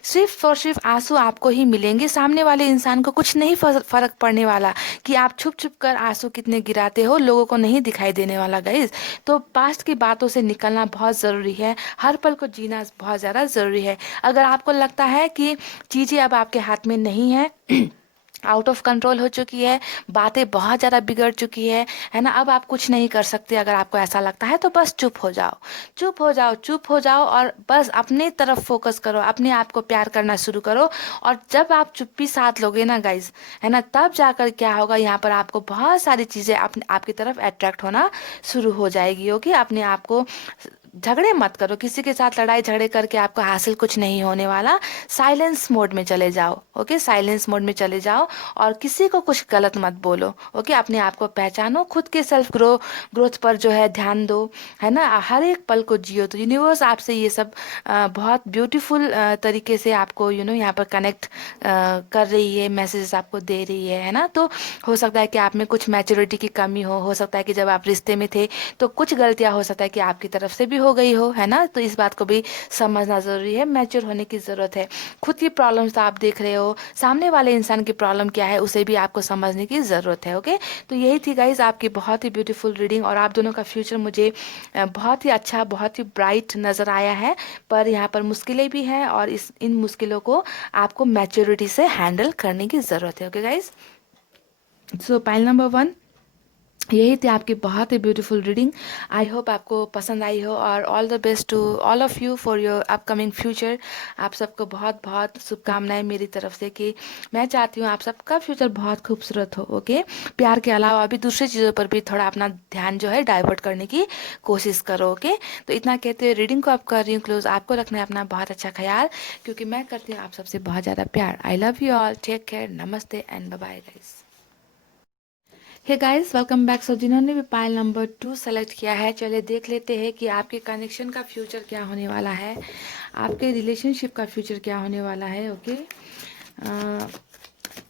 सिर्फ और सिर्फ आंसू आपको ही मिलेंगे, सामने वाले इंसान को कुछ नहीं फर्क पड़ने वाला कि आप छुप छुप कर आंसू कितने गिराते हो, लोगों को नहीं दिखाई देने वाला गाइज। तो पास्ट की बातों से निकलना बहुत ज़रूरी है, हर पल को जीना बहुत ज़्यादा ज़रूरी है। अगर आपको लगता है कि चीज़ें अब आपके हाथ में नहीं है, आउट ऑफ कंट्रोल हो चुकी है, बातें बहुत ज़्यादा बिगड़ चुकी है ना, अब आप कुछ नहीं कर सकते, अगर आपको ऐसा लगता है तो बस चुप हो जाओ, चुप हो जाओ, चुप हो जाओ और बस अपने तरफ फोकस करो, अपने आप को प्यार करना शुरू करो। और जब आप चुप्पी साथ लोगे ना गाइज, है ना, तब जाकर क्या होगा, यहाँ पर आपको बहुत सारी चीज़ें आपकी तरफ अट्रैक्ट होना शुरू हो जाएगी। ओके, अपने आप को झगड़े मत करो, किसी के साथ लड़ाई झगड़े करके आपको हासिल कुछ नहीं होने वाला। साइलेंस मोड में चले जाओ, ओके, साइलेंस मोड में चले जाओ और किसी को कुछ गलत मत बोलो। ओके, अपने आप को पहचानो, खुद के सेल्फ ग्रोथ पर जो है ध्यान दो, है ना, हर एक पल को जियो। तो यूनिवर्स आपसे ये सब बहुत ब्यूटीफुल तरीके से आपको यहाँ पर कनेक्ट कर रही है, मैसेजेस आपको दे रही है ना। तो हो सकता है कि आप में कुछ मैच्योरिटी की कमी हो सकता है कि जब आप रिश्ते में थे तो कुछ गलतियां हो सकता है कि आपकी तरफ से भी हो गई हो, है ना। तो इस बात को भी समझना ज़रूरी है, मैच्योर होने की ज़रूरत है। खुद की प्रॉब्लम्स तो आप देख रहे हो, सामने वाले इंसान की प्रॉब्लम क्या है उसे भी आपको समझने की ज़रूरत है। ओके, तो यही थी गाइज आपकी बहुत ही ब्यूटीफुल रीडिंग, और आप दोनों का फ्यूचर मुझे बहुत ही अच्छा, बहुत ही ब्राइट नज़र आया है। पर यहाँ पर मुश्किलें भी हैं और इन मुश्किलों को आपको मैच्योरिटी से हैंडल करने की ज़रूरत है। Okay guys, so pile number 1, यही थी आपकी बहुत ही ब्यूटीफुल रीडिंग। आई होप आपको पसंद आई हो, और all the best to all of you for your upcoming future. आप सबको बहुत बहुत शुभकामनाएं मेरी तरफ से, कि मैं चाहती हूँ आप सबका फ्यूचर बहुत खूबसूरत हो। ओके, प्यार के अलावा अभी दूसरी चीज़ों पर भी थोड़ा अपना ध्यान जो है डाइवर्ट करने की कोशिश करो। ओके, तो इतना कहते हुए रीडिंग को आप कर रही हूँ क्लोज। आपको रखना है अपना बहुत अच्छा ख्याल, क्योंकि मैं करती हूँ आप सबसे बहुत ज़्यादा प्यार। I love you all, take care, नमस्ते and bye bye guys. Hey guys, welcome back. So जिन्होंने भी पाइल नंबर 2 सेलेक्ट किया है, चलिए देख लेते हैं कि आपके कनेक्शन का फ्यूचर क्या होने वाला है, आपके रिलेशनशिप का फ्यूचर क्या होने वाला है। ओके,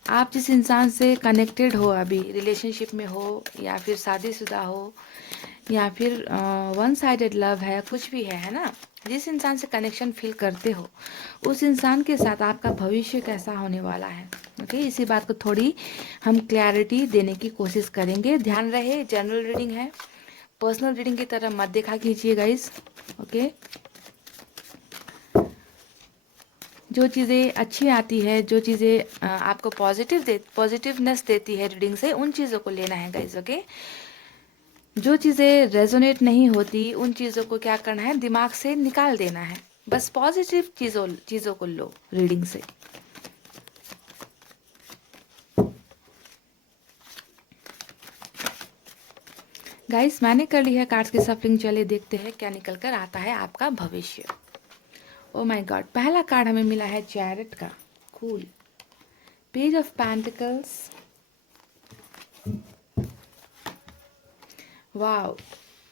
आप जिस इंसान से कनेक्टेड हो, अभी रिलेशनशिप में हो या फिर शादीशुदा हो या फिर वन साइडेड लव है, कुछ भी है ना, जिस इंसान से कनेक्शन फील करते हो उस इंसान के साथ आपका भविष्य कैसा होने वाला है। ओके, इसी बात को थोड़ी हम क्लैरिटी देने की कोशिश करेंगे। ध्यान रहे, जनरल रीडिंग है, पर्सनल रीडिंग की तरह मत देखा कीजिए गाइस। ओके, जो चीज़ें अच्छी आती है, जो चीज़ें आपको पॉजिटिवनेस देती है रीडिंग से, उन चीज़ों को लेना है गाइस। ओके, जो चीज़ें रेजोनेट नहीं होती उन चीज़ों को क्या करना है, दिमाग से निकाल देना है, बस पॉजिटिव चीज़ों को लो रीडिंग से। गाइस, मैंने कर ली है कार्ड्स की सफलिंग, चलिए देखते हैं क्या निकल कर आता है आपका भविष्य। ओ माय गॉड, पहला कार्ड हमें मिला है चैरिट का, cool. Page of pentacles, wow,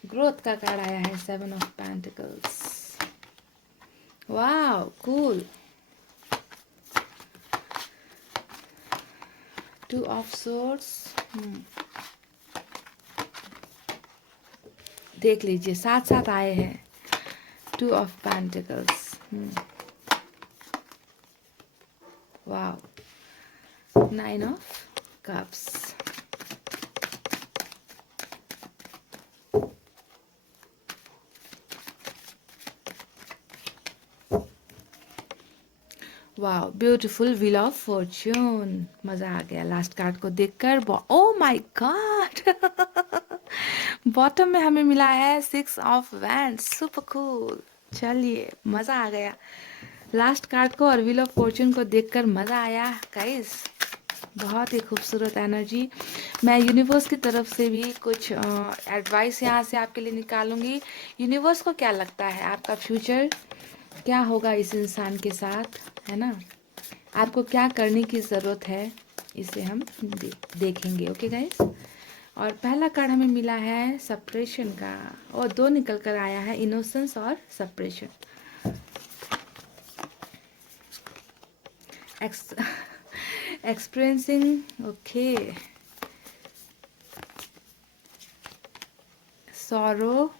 growth का कार्ड आया है, 7 of pentacles, wow cool. 2 of swords, देख लीजिए साथ साथ आए हैं, 2 of pentacles, wow, 9 of cups, wow, beautiful, wheel of Fortune. मजा आ गया लास्ट कार्ड को देखकर। ओ माय गॉड, बॉटम में हमें मिला है 6 ऑफ वैंड्स, सुपर कूल। चलिए, मजा आ गया लास्ट कार्ड को और व्हील ऑफ फॉर्च्यून को देखकर, मजा आया गाइस, बहुत ही खूबसूरत एनर्जी। मैं यूनिवर्स की तरफ से भी कुछ एडवाइस यहाँ से आपके लिए निकालूंगी। यूनिवर्स को क्या लगता है आपका फ्यूचर क्या होगा इस इंसान के साथ, है ना, आपको क्या करने की ज़रूरत है, इसे हम देखेंगे। ओके गाइस, और पहला कार्ड हमें मिला है सप्रेशन का, और 2 निकल कर आया है, इनोसेंस और सप्रेशन। एक्सपीरियंसिंग, ओके, सॉरो,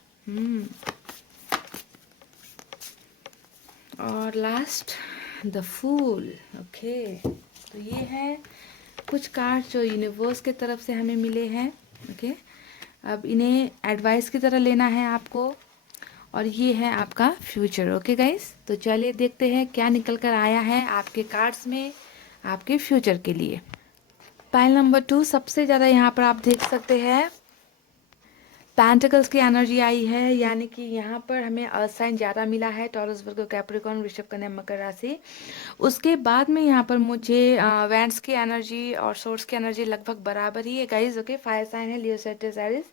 और लास्ट द फूल। ओके, तो ये है कुछ कार्ड जो यूनिवर्स के तरफ से हमें मिले हैं। ओके, अब इन्हें एडवाइस की तरह लेना है आपको, और ये है आपका फ्यूचर। ओके गाइस, तो चलिए देखते हैं क्या निकल कर आया है आपके कार्ड्स में आपके फ्यूचर के लिए। पाइल नंबर 2 सबसे ज़्यादा यहाँ पर आप देख सकते हैं पेंटिकल्स की एनर्जी आई है, यानी कि यहाँ पर हमें अर्थ साइन ज़्यादा मिला है, टॉरस, वर्गो, कैप्रिकॉर्न, वृषभ, कन्या, मकर राशि। उसके बाद में यहाँ पर मुझे वैंड्स की एनर्जी और सोर्स की एनर्जी लगभग बराबर ही है गाइज। ओके, फायर साइन है लियो, सेजिटेरियस, एरिस,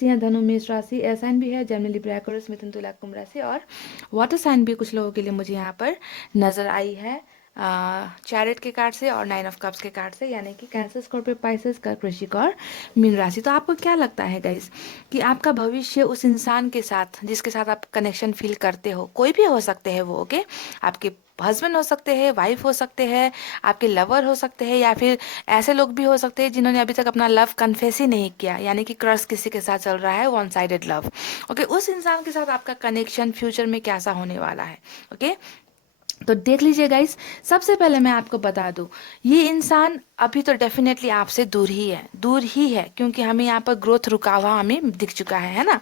सिंह, धनु, मेष राशि। एयर साइन भी है जेमिनी, लिब्रा, एक्वेरियस, मिथुन, तुला, कुंभ राशि, और वाटर साइन भी कुछ लोगों के लिए मुझे यहाँ पर नज़र आई है चैरिट के कार्ड से और 9 ऑफ कप्स के कार्ड से, यानी कि कैंसर, स्कॉर्पियो, पाइसेस, कर्क, वृश्चिक और मीन राशि। तो आपको क्या लगता है गाइस कि आपका भविष्य उस इंसान के साथ जिसके साथ आप कनेक्शन फील करते हो, कोई भी हो सकते हैं वो, ओके, आपके हस्बैंड हो सकते हैं, वाइफ हो सकते हैं, आपके लवर हो सकते हैं, या फिर ऐसे लोग भी हो सकते हैं जिन्होंने अभी तक अपना लव कन्फेस ही नहीं किया, यानी कि क्रश किसी के साथ चल रहा है, वन साइडेड लव। ओके, उस इंसान के साथ आपका कनेक्शन फ्यूचर में कैसा होने वाला है। ओके, तो देख लीजिए गाइस, सबसे पहले मैं आपको बता दूं, ये इंसान अभी तो डेफिनेटली आपसे दूर ही है, क्योंकि हमें यहाँ पर ग्रोथ रुका हुआ हमें दिख चुका है ना।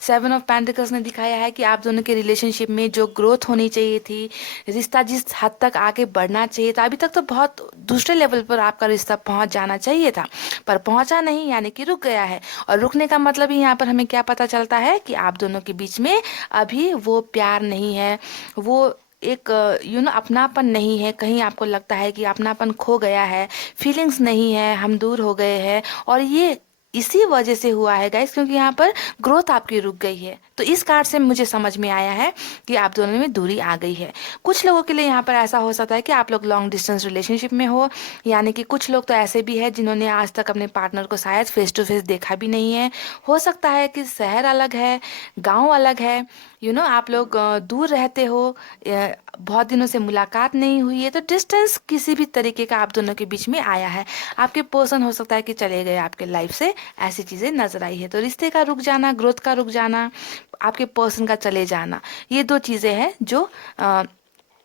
7 ऑफ पेंटिकल्स ने दिखाया है कि आप दोनों के रिलेशनशिप में जो ग्रोथ होनी चाहिए थी, रिश्ता जिस हद तक आगे बढ़ना चाहिए था, अभी तक तो बहुत दूसरे लेवल पर आपका रिश्ता पहुँच जाना चाहिए था, पर पहुँचा नहीं, यानी कि रुक गया है। और रुकने का मतलब ही यहाँ पर हमें क्या पता चलता है कि आप दोनों के बीच में अभी वो प्यार नहीं है, वो एक अपनापन नहीं है, कहीं आपको लगता है कि अपनापन खो गया है, फीलिंग्स नहीं है, हम दूर हो गए हैं, और ये इसी वजह से हुआ है गाइस, क्योंकि यहाँ पर ग्रोथ आपकी रुक गई है। तो इस कार्ड से मुझे समझ में आया है कि आप दोनों में दूरी आ गई है। कुछ लोगों के लिए यहाँ पर ऐसा हो सकता है कि आप लोग लॉन्ग डिस्टेंस रिलेशनशिप में हो, यानी कि कुछ लोग तो ऐसे भी है जिन्होंने आज तक अपने पार्टनर को शायद फेस टू फेस देखा भी नहीं है। हो सकता है कि शहर अलग है, गाँव अलग है, आप लोग दूर रहते हो, बहुत दिनों से मुलाकात नहीं हुई है, तो डिस्टेंस किसी भी तरीके का आप दोनों के बीच में आया है। आपके पर्सन हो सकता है कि चले गए आपके लाइफ से, ऐसी चीज़ें नजर आई है। तो रिश्ते का रुक जाना, ग्रोथ का रुक जाना, आपके पर्सन का चले जाना, ये 2 चीज़ें हैं जो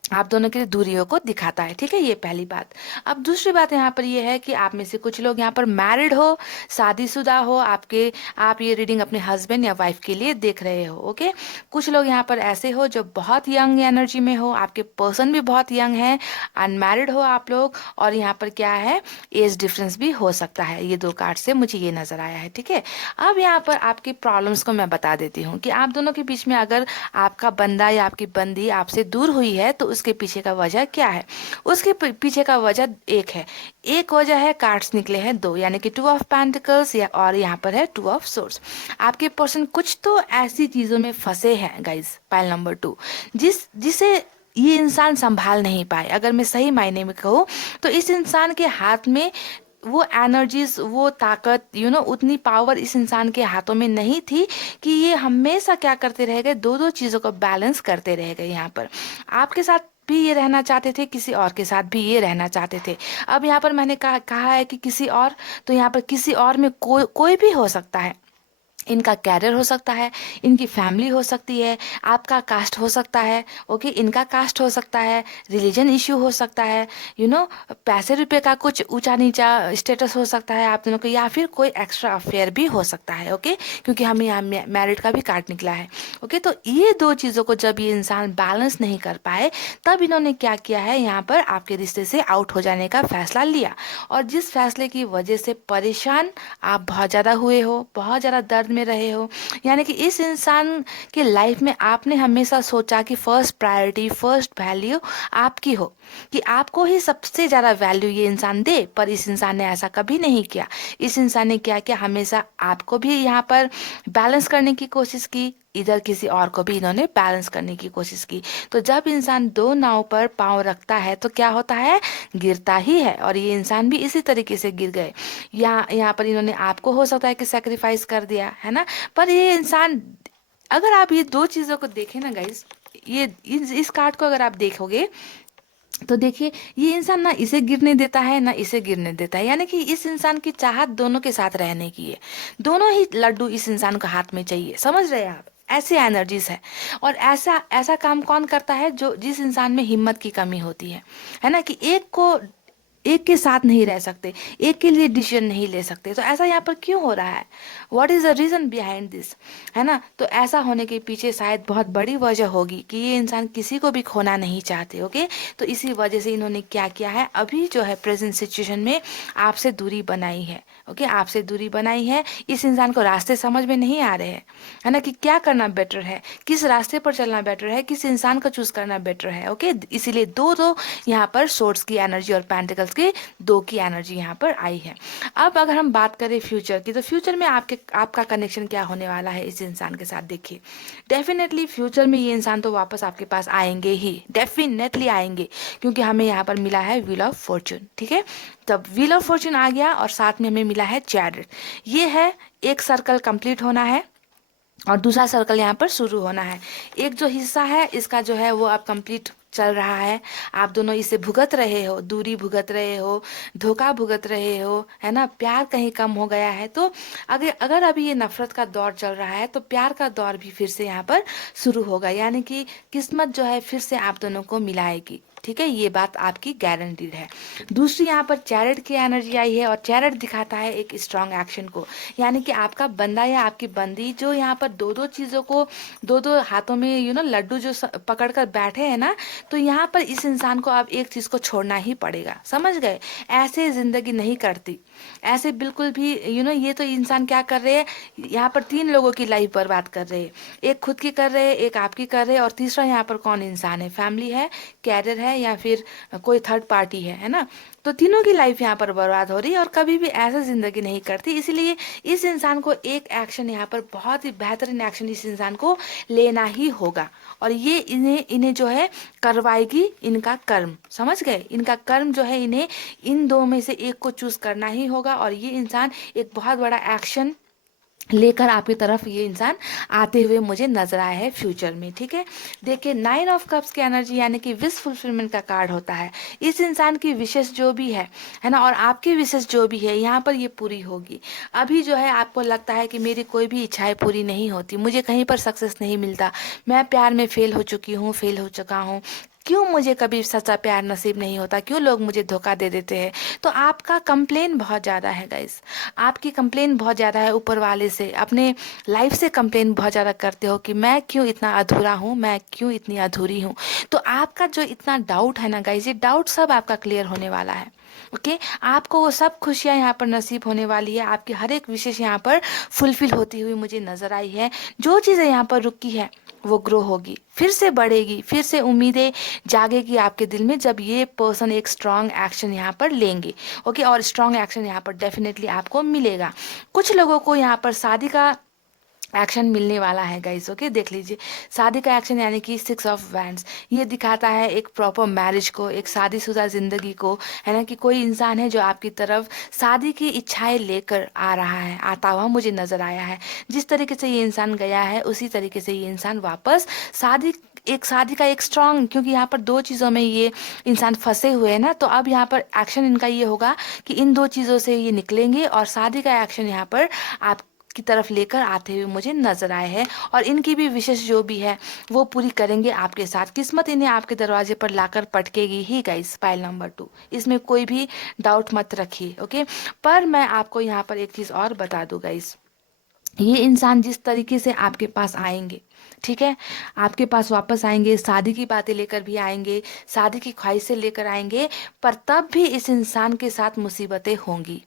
आप दोनों की दूरियों को दिखाता है। ठीक है, ये पहली बात। अब दूसरी बात यहाँ पर ये है कि आप में से कुछ लोग यहाँ पर मैरिड हो, शादीशुदा हो, आप ये रीडिंग अपने हस्बैंड या वाइफ के लिए देख रहे हो। ओके, कुछ लोग यहाँ पर ऐसे हो जो बहुत यंग एनर्जी में हो, आपके पर्सन भी बहुत यंग है, अनमैरिड हो आप लोग, और यहाँ पर क्या है, एज डिफरेंस भी हो सकता है। ये 2 कार्ड से मुझे ये नजर आया है। ठीक है, अब यहाँ पर आपकी प्रॉब्लम्स को मैं बता देती हूँ कि आप दोनों के बीच में अगर आपका बंदा या आपकी बंदी आपसे दूर हुई है तो उसके पीछे का वजह क्या है। उसके पीछे का वजह एक है, एक वजह है, कार्ड्स निकले हैं 2, यानी कि 2 ऑफ पेंटिकल्स और यहाँ पर है 2 ऑफ सोर्स। आपके पर्सन कुछ तो ऐसी चीजों में फंसे हैं गाइज, पाइल नंबर 2, जिसे ये इंसान संभाल नहीं पाए। अगर मैं सही मायने में कहूँ तो इस इंसान के हाथ में वो एनर्जीज, वो ताकत, उतनी पावर इस इंसान के हाथों में नहीं थी कि ये हमेशा क्या करते रह गए, 2 चीज़ों को बैलेंस करते रह गए। यहाँ पर आपके साथ भी ये रहना चाहते थे, किसी और के साथ भी ये रहना चाहते थे। अब यहाँ पर मैंने कहा है कि किसी और, तो यहाँ पर किसी और में कोई भी हो सकता है। इनका कैरियर हो सकता है, इनकी फैमिली हो सकती है, आपका कास्ट हो सकता है, ओके, इनका कास्ट हो सकता है, रिलीजन इश्यू हो सकता है, पैसे रुपए का कुछ ऊंचा नीचा स्टेटस हो सकता है आप दोनों को, या फिर कोई एक्स्ट्रा अफेयर भी हो सकता है। ओके, क्योंकि हमें यहाँ मैरिड का भी कार्ड निकला है। ओके, तो ये 2 चीज़ों को जब ये इंसान बैलेंस नहीं कर पाए, तब इन्होंने क्या किया है, यहाँ पर आपके रिश्ते से आउट हो जाने का फैसला लिया। और जिस फैसले की वजह से परेशान आप बहुत ज़्यादा हुए हो, बहुत ज़्यादा दर्द में रहे हो, यानी कि इस इंसान के लाइफ में आपने हमेशा सोचा कि फर्स्ट प्रायोरिटी, फर्स्ट वैल्यू आपकी हो, कि आपको ही सबसे ज़्यादा वैल्यू ये इंसान दे, पर इस इंसान ने ऐसा कभी नहीं किया। इस इंसान ने क्या किया, हमेशा आपको भी यहाँ पर बैलेंस करने की कोशिश की, इधर किसी और को भी इन्होंने बैलेंस करने की कोशिश की। तो जब इंसान 2 नाव पर पांव रखता है तो क्या होता है, गिरता ही है, और ये इंसान भी इसी तरीके से गिर गए। यहाँ पर इन्होंने आपको हो सकता है कि सेक्रीफाइस कर दिया है ना, पर ये इंसान, अगर आप ये 2 चीज़ों को देखें ना गाइस, ये इस कार्ड को अगर आप देखोगे तो देखिए, ये इंसान ना इसे गिरने देता है ना इसे गिरने देता है, यानी कि इस इंसान की चाहत दोनों के साथ रहने की है। दोनों ही लड्डू इस इंसान को हाथ में चाहिए, समझ रहे हैं आप, ऐसी एनर्जीज है। और ऐसा ऐसा काम कौन करता है? जो जिस इंसान में हिम्मत की कमी होती है ना, कि एक के साथ नहीं रह सकते, एक के लिए डिसीजन नहीं ले सकते। तो ऐसा यहाँ पर क्यों हो रहा है? What is the reason behind this, है ना? तो ऐसा होने के पीछे शायद बहुत बड़ी वजह होगी कि ये इंसान किसी को भी खोना नहीं चाहते। ओके, तो इसी वजह से इन्होंने क्या किया है, अभी जो है प्रेजेंट सिचुएशन में आपसे दूरी बनाई है। ओके, आपसे दूरी बनाई है। इस इंसान को रास्ते समझ में नहीं आ रहे हैं, है ना, कि क्या करना बेटर है, किस रास्ते पर चलना बेटर है, किस इंसान को चूज करना बेटर है। ओके, इसीलिए दो दो यहाँ पर सोर्स की एनर्जी और पेंटिकल्स की दो की एनर्जी यहाँ पर आई है। अब अगर हम बात करें फ्यूचर की, तो फ्यूचर में आपका कनेक्शन क्या होने वाला है इस इंसान के साथ? देखिए, डेफिनेटली फ्यूचर में ये इंसान तो वापस आपके पास आएंगे ही, डेफिनेटली आएंगे, क्योंकि हमें यहाँ पर मिला है व्हील ऑफ फॉर्चून। ठीक है, तब व्हील ऑफ फॉर्चून आ गया और साथ में हमें मिला है चैरियट। ये है एक सर्कल कंप्लीट होना है और दूसरा सर्कल यहाँ पर शुरू होना है। एक जो हिस्सा है इसका जो है वो अब कंप्लीट चल रहा है, आप दोनों इसे भुगत रहे हो, दूरी भुगत रहे हो, धोखा भुगत रहे हो, है ना, प्यार कहीं कम हो गया है। तो अगर अगर अभी ये नफरत का दौर चल रहा है तो प्यार का दौर भी फिर से यहाँ पर शुरू होगा, यानी कि किस्मत जो है फिर से आप दोनों को मिलाएगी। ठीक है, ये बात आपकी गारंटीड है। दूसरी यहाँ पर चैरियट की एनर्जी आई है और चैरियट दिखाता है एक स्ट्रांग एक्शन को, यानी कि आपका बंदा या आपकी बंदी जो यहाँ पर दो दो चीज़ों को, दो दो हाथों में लड्डू जो पकड़ कर बैठे हैं ना, तो यहाँ पर इस इंसान को अब एक चीज़ को छोड़ना ही पड़ेगा। समझ गए? ऐसे जिंदगी नहीं करती, ऐसे बिल्कुल भी। ये तो इंसान क्या कर रहे हैं, यहाँ पर तीन लोगों की लाइफ बर्बाद कर रहे हैं। एक खुद की कर रहे हैं, एक आपकी कर रहे हैं, और तीसरा यहाँ पर कौन इंसान है? फैमिली है, कैरियर है, या फिर कोई थर्ड पार्टी है ना? तो तीनों की लाइफ यहाँ पर बर्बाद हो रही है और कभी भी ऐसा जिंदगी नहीं करती। इसलिए इस इंसान को एक एक्शन यहाँ पर, बहुत ही बेहतरीन एक्शन इस इंसान को लेना ही होगा, और ये इन्हें इन्हें जो है करवाएगी इनका कर्म। समझ गए? इनका कर्म जो है, इन्हें इन दो में से एक को चूज करना ही होगा, और ये इंसान एक बहुत बड़ा एक्शन लेकर आपकी तरफ ये इंसान आते हुए मुझे नजर आया है फ्यूचर में। ठीक है, देखिए 9 ऑफ कप्स की एनर्जी यानी कि विश फुलफिलमेंट का कार्ड होता है। इस इंसान की विशेष जो भी है ना, और आपकी विशेष जो भी है यहाँ पर ये पूरी होगी। अभी जो है आपको लगता है कि मेरी कोई भी इच्छाएं पूरी नहीं होती, मुझे कहीं पर सक्सेस नहीं मिलता, मैं प्यार में फेल हो चुकी हूँ, फेल हो चुका हूँ, क्यों मुझे कभी सच्चा प्यार नसीब नहीं होता, क्यों लोग मुझे धोखा दे देते हैं। तो आपका कंप्लेन बहुत ज़्यादा है गाइस, आपकी कंप्लेन बहुत ज़्यादा है ऊपर वाले से, अपने लाइफ से कंप्लेन बहुत ज़्यादा करते हो कि मैं क्यों इतना अधूरा हूँ, मैं क्यों इतनी अधूरी हूँ। तो आपका जो इतना डाउट है ना गाइस, ये डाउट सब आपका क्लियर होने वाला है। ओके, आपको वो सब खुशियाँ यहाँ पर नसीब होने वाली है, आपकी हर एक विशेष यहाँ पर फुलफिल होती हुई मुझे नजर आई है। जो चीज़ें यहाँ पर रुकी है वो ग्रो होगी, फिर से बढ़ेगी, फिर से उम्मीदें जागेगी आपके दिल में जब ये पर्सन एक स्ट्रांग एक्शन यहाँ पर लेंगे। ओके, और स्ट्रांग एक्शन यहाँ पर डेफिनेटली आपको मिलेगा। कुछ लोगों को यहाँ पर शादी का एक्शन मिलने वाला है गाइस। ओके, देख लीजिए, शादी का एक्शन यानी कि 6 ऑफ वैंड्स, ये दिखाता है एक प्रॉपर मैरिज को, एक शादीशुदा जिंदगी को, है ना, कि कोई इंसान है जो आपकी तरफ शादी की इच्छाएं लेकर आ रहा है, आता हुआ मुझे नजर आया है। जिस तरीके से ये इंसान गया है उसी तरीके से ये इंसान वापस शादी का एक स्ट्रांग, क्योंकि यहाँ पर दो चीज़ों में ये इंसान फंसे हुए हैं ना, तो अब यहाँ पर एक्शन इनका ये होगा कि इन दो चीज़ों से ये निकलेंगे और शादी का एक्शन यहाँ पर आप की तरफ लेकर आते हुए मुझे नजर आए हैं, और इनकी भी विशेष जो भी है वो पूरी करेंगे आपके साथ। किस्मत इन्हें आपके दरवाजे पर लाकर पटकेगी ही गाइस, पाइल नंबर 2, इसमें कोई भी डाउट मत रखिए। ओके, पर मैं आपको यहाँ पर एक चीज़ और बता दूँ गाइस, ये इंसान जिस तरीके से आपके पास आएंगे, ठीक है, आपके पास वापस आएंगे, शादी की बातें लेकर भी आएंगे, शादी की ख्वाहिशें लेकर आएंगे, पर तब भी इस इंसान के साथ मुसीबतें होंगी।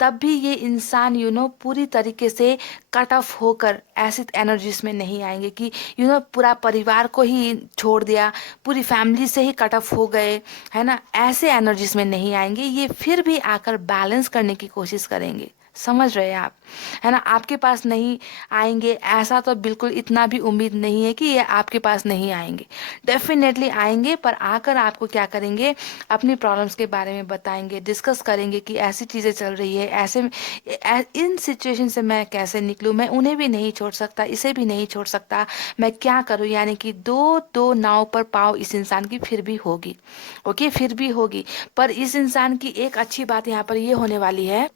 तब भी ये इंसान पूरी तरीके से कट ऑफ होकर ऐसी एनर्जीज में नहीं आएंगे कि पूरा परिवार को ही छोड़ दिया, पूरी फैमिली से ही कट ऑफ हो गए, है ना, ऐसे एनर्जीज में नहीं आएंगे। ये फिर भी आकर बैलेंस करने की कोशिश करेंगे। समझ रहे हैं आप, है ना? आपके पास नहीं आएंगे ऐसा तो बिल्कुल इतना भी उम्मीद नहीं है कि ये आपके पास नहीं आएंगे, डेफिनेटली आएंगे। पर आकर आपको क्या करेंगे, अपनी प्रॉब्लम्स के बारे में बताएंगे, डिस्कस करेंगे कि ऐसी चीज़ें चल रही है, ऐसे इन सिचुएशन से मैं कैसे निकलूँ, मैं उन्हें भी नहीं छोड़ सकता, इसे भी नहीं छोड़ सकता, मैं क्या करूँ। यानी कि दो दो नाव पर पाँव इस इंसान की फिर भी होगी। ओके, फिर भी होगी। पर इस इंसान की एक अच्छी बात यहाँ पर ये होने वाली है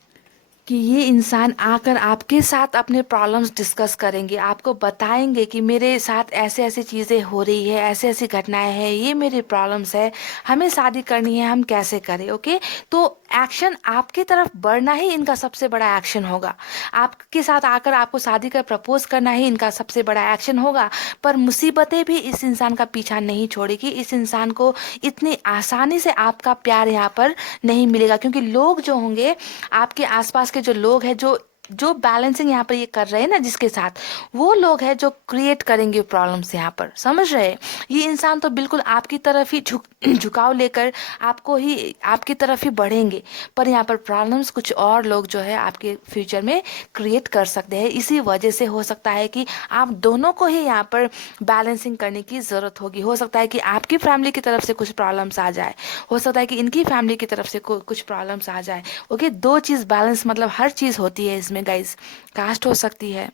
कि ये इंसान आकर आपके साथ अपने प्रॉब्लम्स डिस्कस करेंगे, आपको बताएंगे कि मेरे साथ ऐसे ऐसी चीज़ें हो रही है, ऐसे ऐसी घटनाएं हैं, ये मेरी प्रॉब्लम्स है, हमें शादी करनी है, हम कैसे करें। ओके, तो एक्शन आपकी तरफ बढ़ना ही इनका सबसे बड़ा एक्शन होगा। आपके साथ आकर आपको शादी का प्रपोज करना ही इनका सबसे बड़ा एक्शन होगा। पर मुसीबतें भी इस इंसान का पीछा नहीं छोड़ेगी। इस इंसान को इतनी आसानी से आपका प्यार यहाँ पर नहीं मिलेगा, क्योंकि लोग जो होंगे, आपके आसपास के जो लोग हैं, जो जो बैलेंसिंग यहाँ पर ये कर रहे हैं ना जिसके साथ, वो लोग हैं जो क्रिएट करेंगे प्रॉब्लम्स यहाँ पर। समझ रहे हैं? ये इंसान तो बिल्कुल आपकी तरफ ही झुकाव लेकर आपको ही, आपकी तरफ ही बढ़ेंगे। पर यहाँ पर प्रॉब्लम्स कुछ और लोग जो है आपके फ्यूचर में क्रिएट कर सकते हैं। इसी वजह से हो सकता है कि आप दोनों को ही यहाँ पर बैलेंसिंग करने की ज़रूरत होगी। हो सकता है कि आपकी फैमिली की तरफ से कुछ प्रॉब्लम्स आ जाए, हो सकता है कि इनकी फैमिली की तरफ से कुछ प्रॉब्लम्स आ जाए। ओके, दो चीज़ बैलेंस मतलब हर चीज़ होती है इसमें गाइस। कास्ट हो सकती है,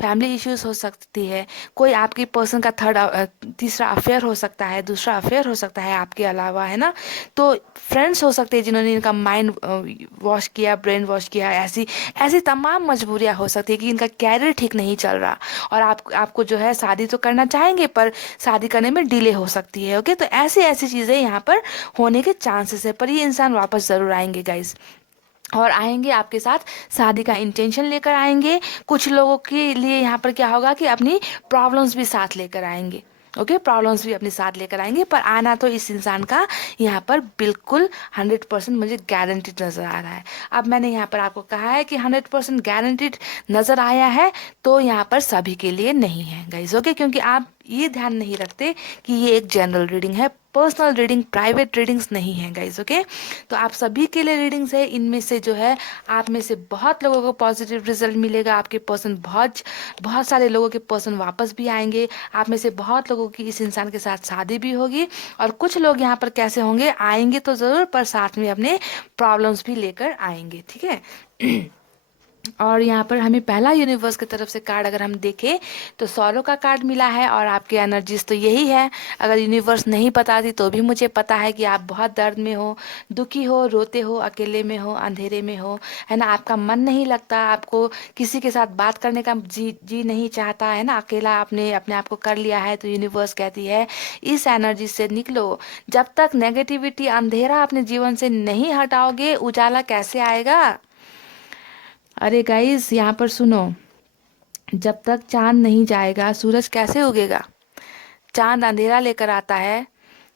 फैमिली इश्यूज हो सकती है, कोई आपकी पर्सन का तीसरा अफेयर हो सकता है, दूसरा अफेयर हो सकता है आपके अलावा, है ना। तो फ्रेंड्स हो सकते हैं जिन्होंने इनका माइंड वॉश किया, ब्रेन वॉश किया। ऐसी ऐसी तमाम मजबूरियां हो सकती है कि इनका कैरियर ठीक नहीं चल रहा, और आपको जो है शादी तो करना चाहेंगे पर शादी करने में डिले हो सकती है। ओके, तो ऐसी ऐसी चीज़ें यहाँ पर होने के चांसेस है। पर ये इंसान वापस ज़रूर आएंगे गाइज, और आएंगे आपके साथ शादी का इंटेंशन लेकर आएंगे। कुछ लोगों के लिए यहाँ पर क्या होगा कि अपनी प्रॉब्लम्स भी साथ लेकर आएंगे। ओके, प्रॉब्लम्स भी अपने साथ लेकर आएंगे, पर आना तो इस इंसान का यहाँ पर बिल्कुल 100% मुझे गारंटीड नज़र आ रहा है। अब मैंने यहाँ पर आपको कहा है कि 100% गारंटीड नज़र आया है, तो यहाँ पर सभी के लिए नहीं है गाइज। ओके, क्योंकि आप ये ध्यान नहीं रखते कि ये एक जनरल रीडिंग है, पर्सनल रीडिंग, प्राइवेट रीडिंग्स नहीं है गाइज। ओके, तो आप सभी के लिए रीडिंग्स है। इनमें से जो है आप में से बहुत लोगों को पॉजिटिव रिजल्ट मिलेगा। आपके पर्सन बहुत बहुत सारे लोगों के पर्सन वापस भी आएंगे। आप में से बहुत लोगों की इस इंसान के साथ शादी भी होगी, और कुछ लोग यहाँ पर कैसे होंगे, आएंगे तो ज़रूर, पर साथ में अपने प्रॉब्लम्स भी लेकर आएंगे। ठीक है। और यहाँ पर हमें पहला यूनिवर्स की तरफ से कार्ड अगर हम देखें तो सॉरो का कार्ड मिला है, और आपके एनर्जीज तो यही है। अगर यूनिवर्स नहीं बताती तो भी मुझे पता है कि आप बहुत दर्द में हो, दुखी हो, रोते हो, अकेले में हो, अंधेरे में हो, है ना। आपका मन नहीं लगता, आपको किसी के साथ बात करने का जी नहीं चाहता, है ना। अकेला आपने अपने आप को कर लिया है, तो यूनिवर्स कहती है इस एनर्जी से निकलो। जब तक नेगेटिविटी, अंधेरा अपने जीवन से नहीं हटाओगे, उजाला कैसे आएगा। अरे गाइस, यहाँ पर सुनो, जब तक चांद नहीं जाएगा सूरज कैसे उगेगा। चांद अंधेरा लेकर आता है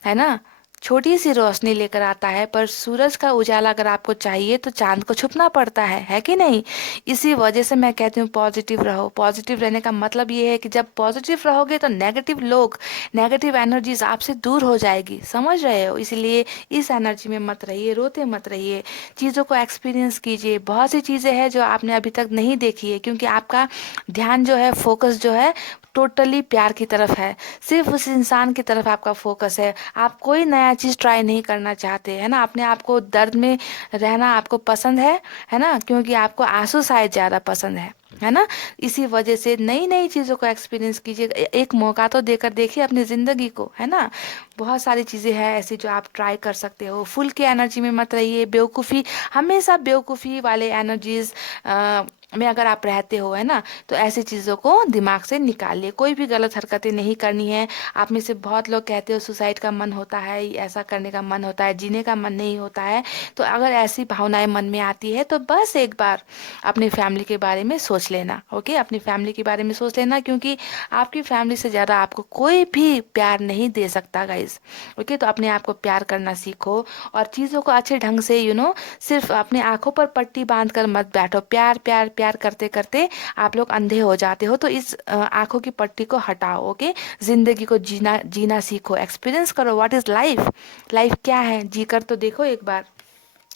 ना, छोटी सी रोशनी लेकर आता है, पर सूरज का उजाला अगर आपको चाहिए तो चांद को छुपना पड़ता है कि नहीं। इसी वजह से मैं कहती हूँ पॉजिटिव रहो। पॉजिटिव रहने का मतलब ये है कि जब पॉजिटिव रहोगे तो नेगेटिव लोग, नेगेटिव एनर्जीज आपसे दूर हो जाएगी। समझ रहे हो? इसलिए इस एनर्जी में मत रहिए, रोते मत रहिए, चीज़ों को एक्सपीरियंस कीजिए। बहुत सी चीज़ें हैं जो आपने अभी तक नहीं देखी है, क्योंकि आपका ध्यान जो है, फोकस जो है, टोटली प्यार की तरफ है। सिर्फ उस इंसान की तरफ आपका फोकस है। आप कोई नया चीज़ ट्राई नहीं करना चाहते, है ना। अपने आप को दर्द में रहना आपको पसंद है ना, क्योंकि आपको आंसू शायद ज़्यादा पसंद है ना। इसी वजह से नई नई चीज़ों को एक्सपीरियंस कीजिए, एक मौका तो देकर देखिए अपनी ज़िंदगी को, है ना। बहुत सारी चीज़ें हैं ऐसी जो आप ट्राई कर सकते हो। फुल की एनर्जी में मत रहिए। बेवकूफ़ी, हमेशा बेवकूफ़ी वाले एनर्जीज में अगर आप रहते हो, है ना, तो ऐसी चीज़ों को दिमाग से निकालिए। कोई भी गलत हरकतें नहीं करनी है। आप में से बहुत लोग कहते हो सुसाइड का मन होता है, ऐसा करने का मन होता है, जीने का मन नहीं होता है। तो अगर ऐसी भावनाएं मन में आती है तो बस एक बार अपनी फैमिली के बारे में सोच लेना। ओके, अपनी फैमिली के बारे में सोच लेना, क्योंकि आपकी फैमिली से ज़्यादा आपको कोई भी प्यार नहीं दे सकता गाइज। ओके, तो अपने आप को प्यार करना सीखो, और चीज़ों को अच्छे ढंग से सिर्फ अपने आंखों पर पट्टी बांध कर मत बैठो। प्यार प्यार प्यार करते करते आप लोग अंधे हो जाते हो। तो इस आंखों की पट्टी को हटाओ। ओके, जिंदगी को जीना जीना सीखो, एक्सपीरियंस करो। व्हाट इज लाइफ, लाइफ क्या है, जी कर तो देखो एक बार।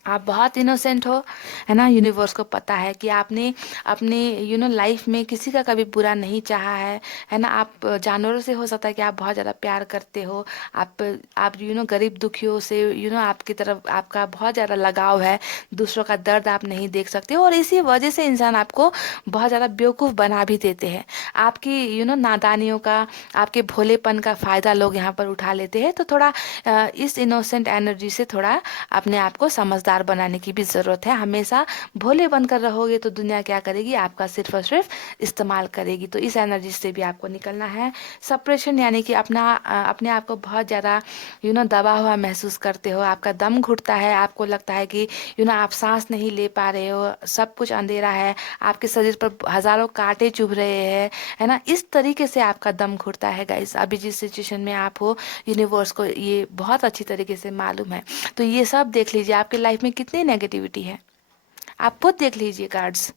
आप बहुत इनोसेंट हो, है ना। यूनिवर्स को पता है कि आपने अपने लाइफ में किसी का कभी बुरा नहीं चाहा है ना। आप जानवरों से हो सकता है कि आप बहुत ज़्यादा प्यार करते हो। आप गरीब दुखियों से आपकी तरफ आपका बहुत ज़्यादा लगाव है। दूसरों का दर्द आप नहीं देख सकते हो, और इसी वजह से इंसान आपको बहुत ज़्यादा बेवकूफ़ बना भी देते हैं। आपकी नादानियों का, आपके भोलेपन का फ़ायदा लोग यहाँ पर उठा लेते हैं। तो थोड़ा इस इनोसेंट एनर्जी से थोड़ा अपने आप को समझदार स्टार बनाने की भी ज़रूरत है। हमेशा भोले बनकर रहोगे तो दुनिया क्या करेगी, आपका सिर्फ और सिर्फ इस्तेमाल करेगी। तो इस एनर्जी से भी आपको निकलना है। सप्रेशन यानी कि अपने आप को बहुत ज़्यादा दबा हुआ महसूस करते हो, आपका दम घुटता है, आपको लगता है कि आप सांस नहीं ले पा रहे हो, सब कुछ अंधेरा है, आपके शरीर पर हजारों कांटे चुभ रहे हैं, है ना। इस तरीके से आपका दम घुटता है गाइस। अभी जिस सिचुएशन में आप हो, यूनिवर्स को ये बहुत अच्छी तरीके से मालूम है। तो ये सब देख लीजिए आपके लाइफ में कितनी नेगेटिविटी है, आप खुद देख लीजिए कार्ड्स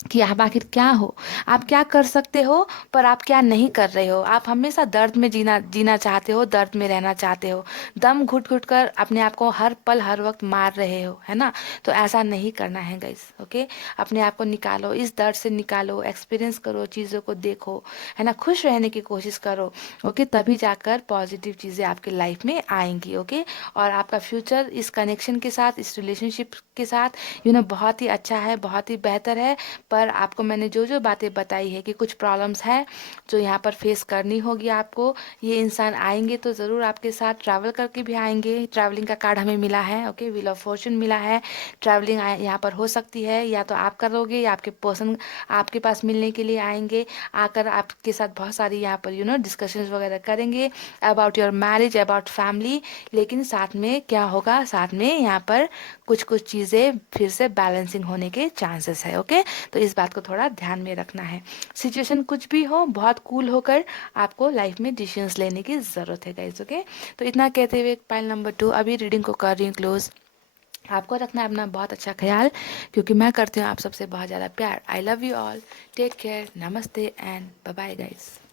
कि आप आखिर क्या हो, आप क्या कर सकते हो पर आप क्या नहीं कर रहे हो। आप हमेशा दर्द में जीना जीना चाहते हो, दर्द में रहना चाहते हो, दम घुट घुट कर अपने आप को हर पल हर वक्त मार रहे हो, है ना। तो ऐसा नहीं करना है गाइस, ओके। अपने आप को निकालो, इस दर्द से निकालो, एक्सपीरियंस करो, चीज़ों को देखो, है ना, खुश रहने की कोशिश करो, ओके। तभी जाकर पॉजिटिव चीज़ें आपके लाइफ में आएंगी, ओके। और आपका फ्यूचर इस कनेक्शन के साथ, इस रिलेशनशिप के साथ बहुत ही अच्छा है, बहुत ही बेहतर है। पर आपको मैंने जो जो बातें बताई है कि कुछ प्रॉब्लम्स है जो यहाँ पर फेस करनी होगी आपको। ये इंसान आएंगे तो ज़रूर आपके साथ ट्रैवल करके भी आएंगे। ट्रैवलिंग का कार्ड हमें मिला है, ओके, व्हील ऑफ फॉर्चून मिला है। ट्रैवलिंग यहाँ पर हो सकती है, या तो आप करोगे या आपके पर्सन आपके पास मिलने के लिए आएंगे, आकर आपके साथ बहुत सारी यहाँ पर डिस्कशंस वगैरह करेंगे about your marriage, about family. लेकिन साथ में क्या होगा, साथ में यहाँ पर कुछ कुछ चीज़ें फिर से बैलेंसिंग होने के चांसेस है, ओके। तो इस बात को थोड़ा ध्यान में रखना है। सिचुएशन कुछ भी हो, बहुत कूल होकर आपको लाइफ में डिसीजंस लेने की ज़रूरत है गाइस, ओके। तो इतना कहते हुए पाइल नंबर 2 अभी रीडिंग को कर रही हूँ क्लोज। आपको रखना है अपना बहुत अच्छा ख्याल, क्योंकि मैं करती हूँ आप सबसे बहुत ज़्यादा प्यार। I love you all, take care, नमस्ते एंड बाय बाय गाइस।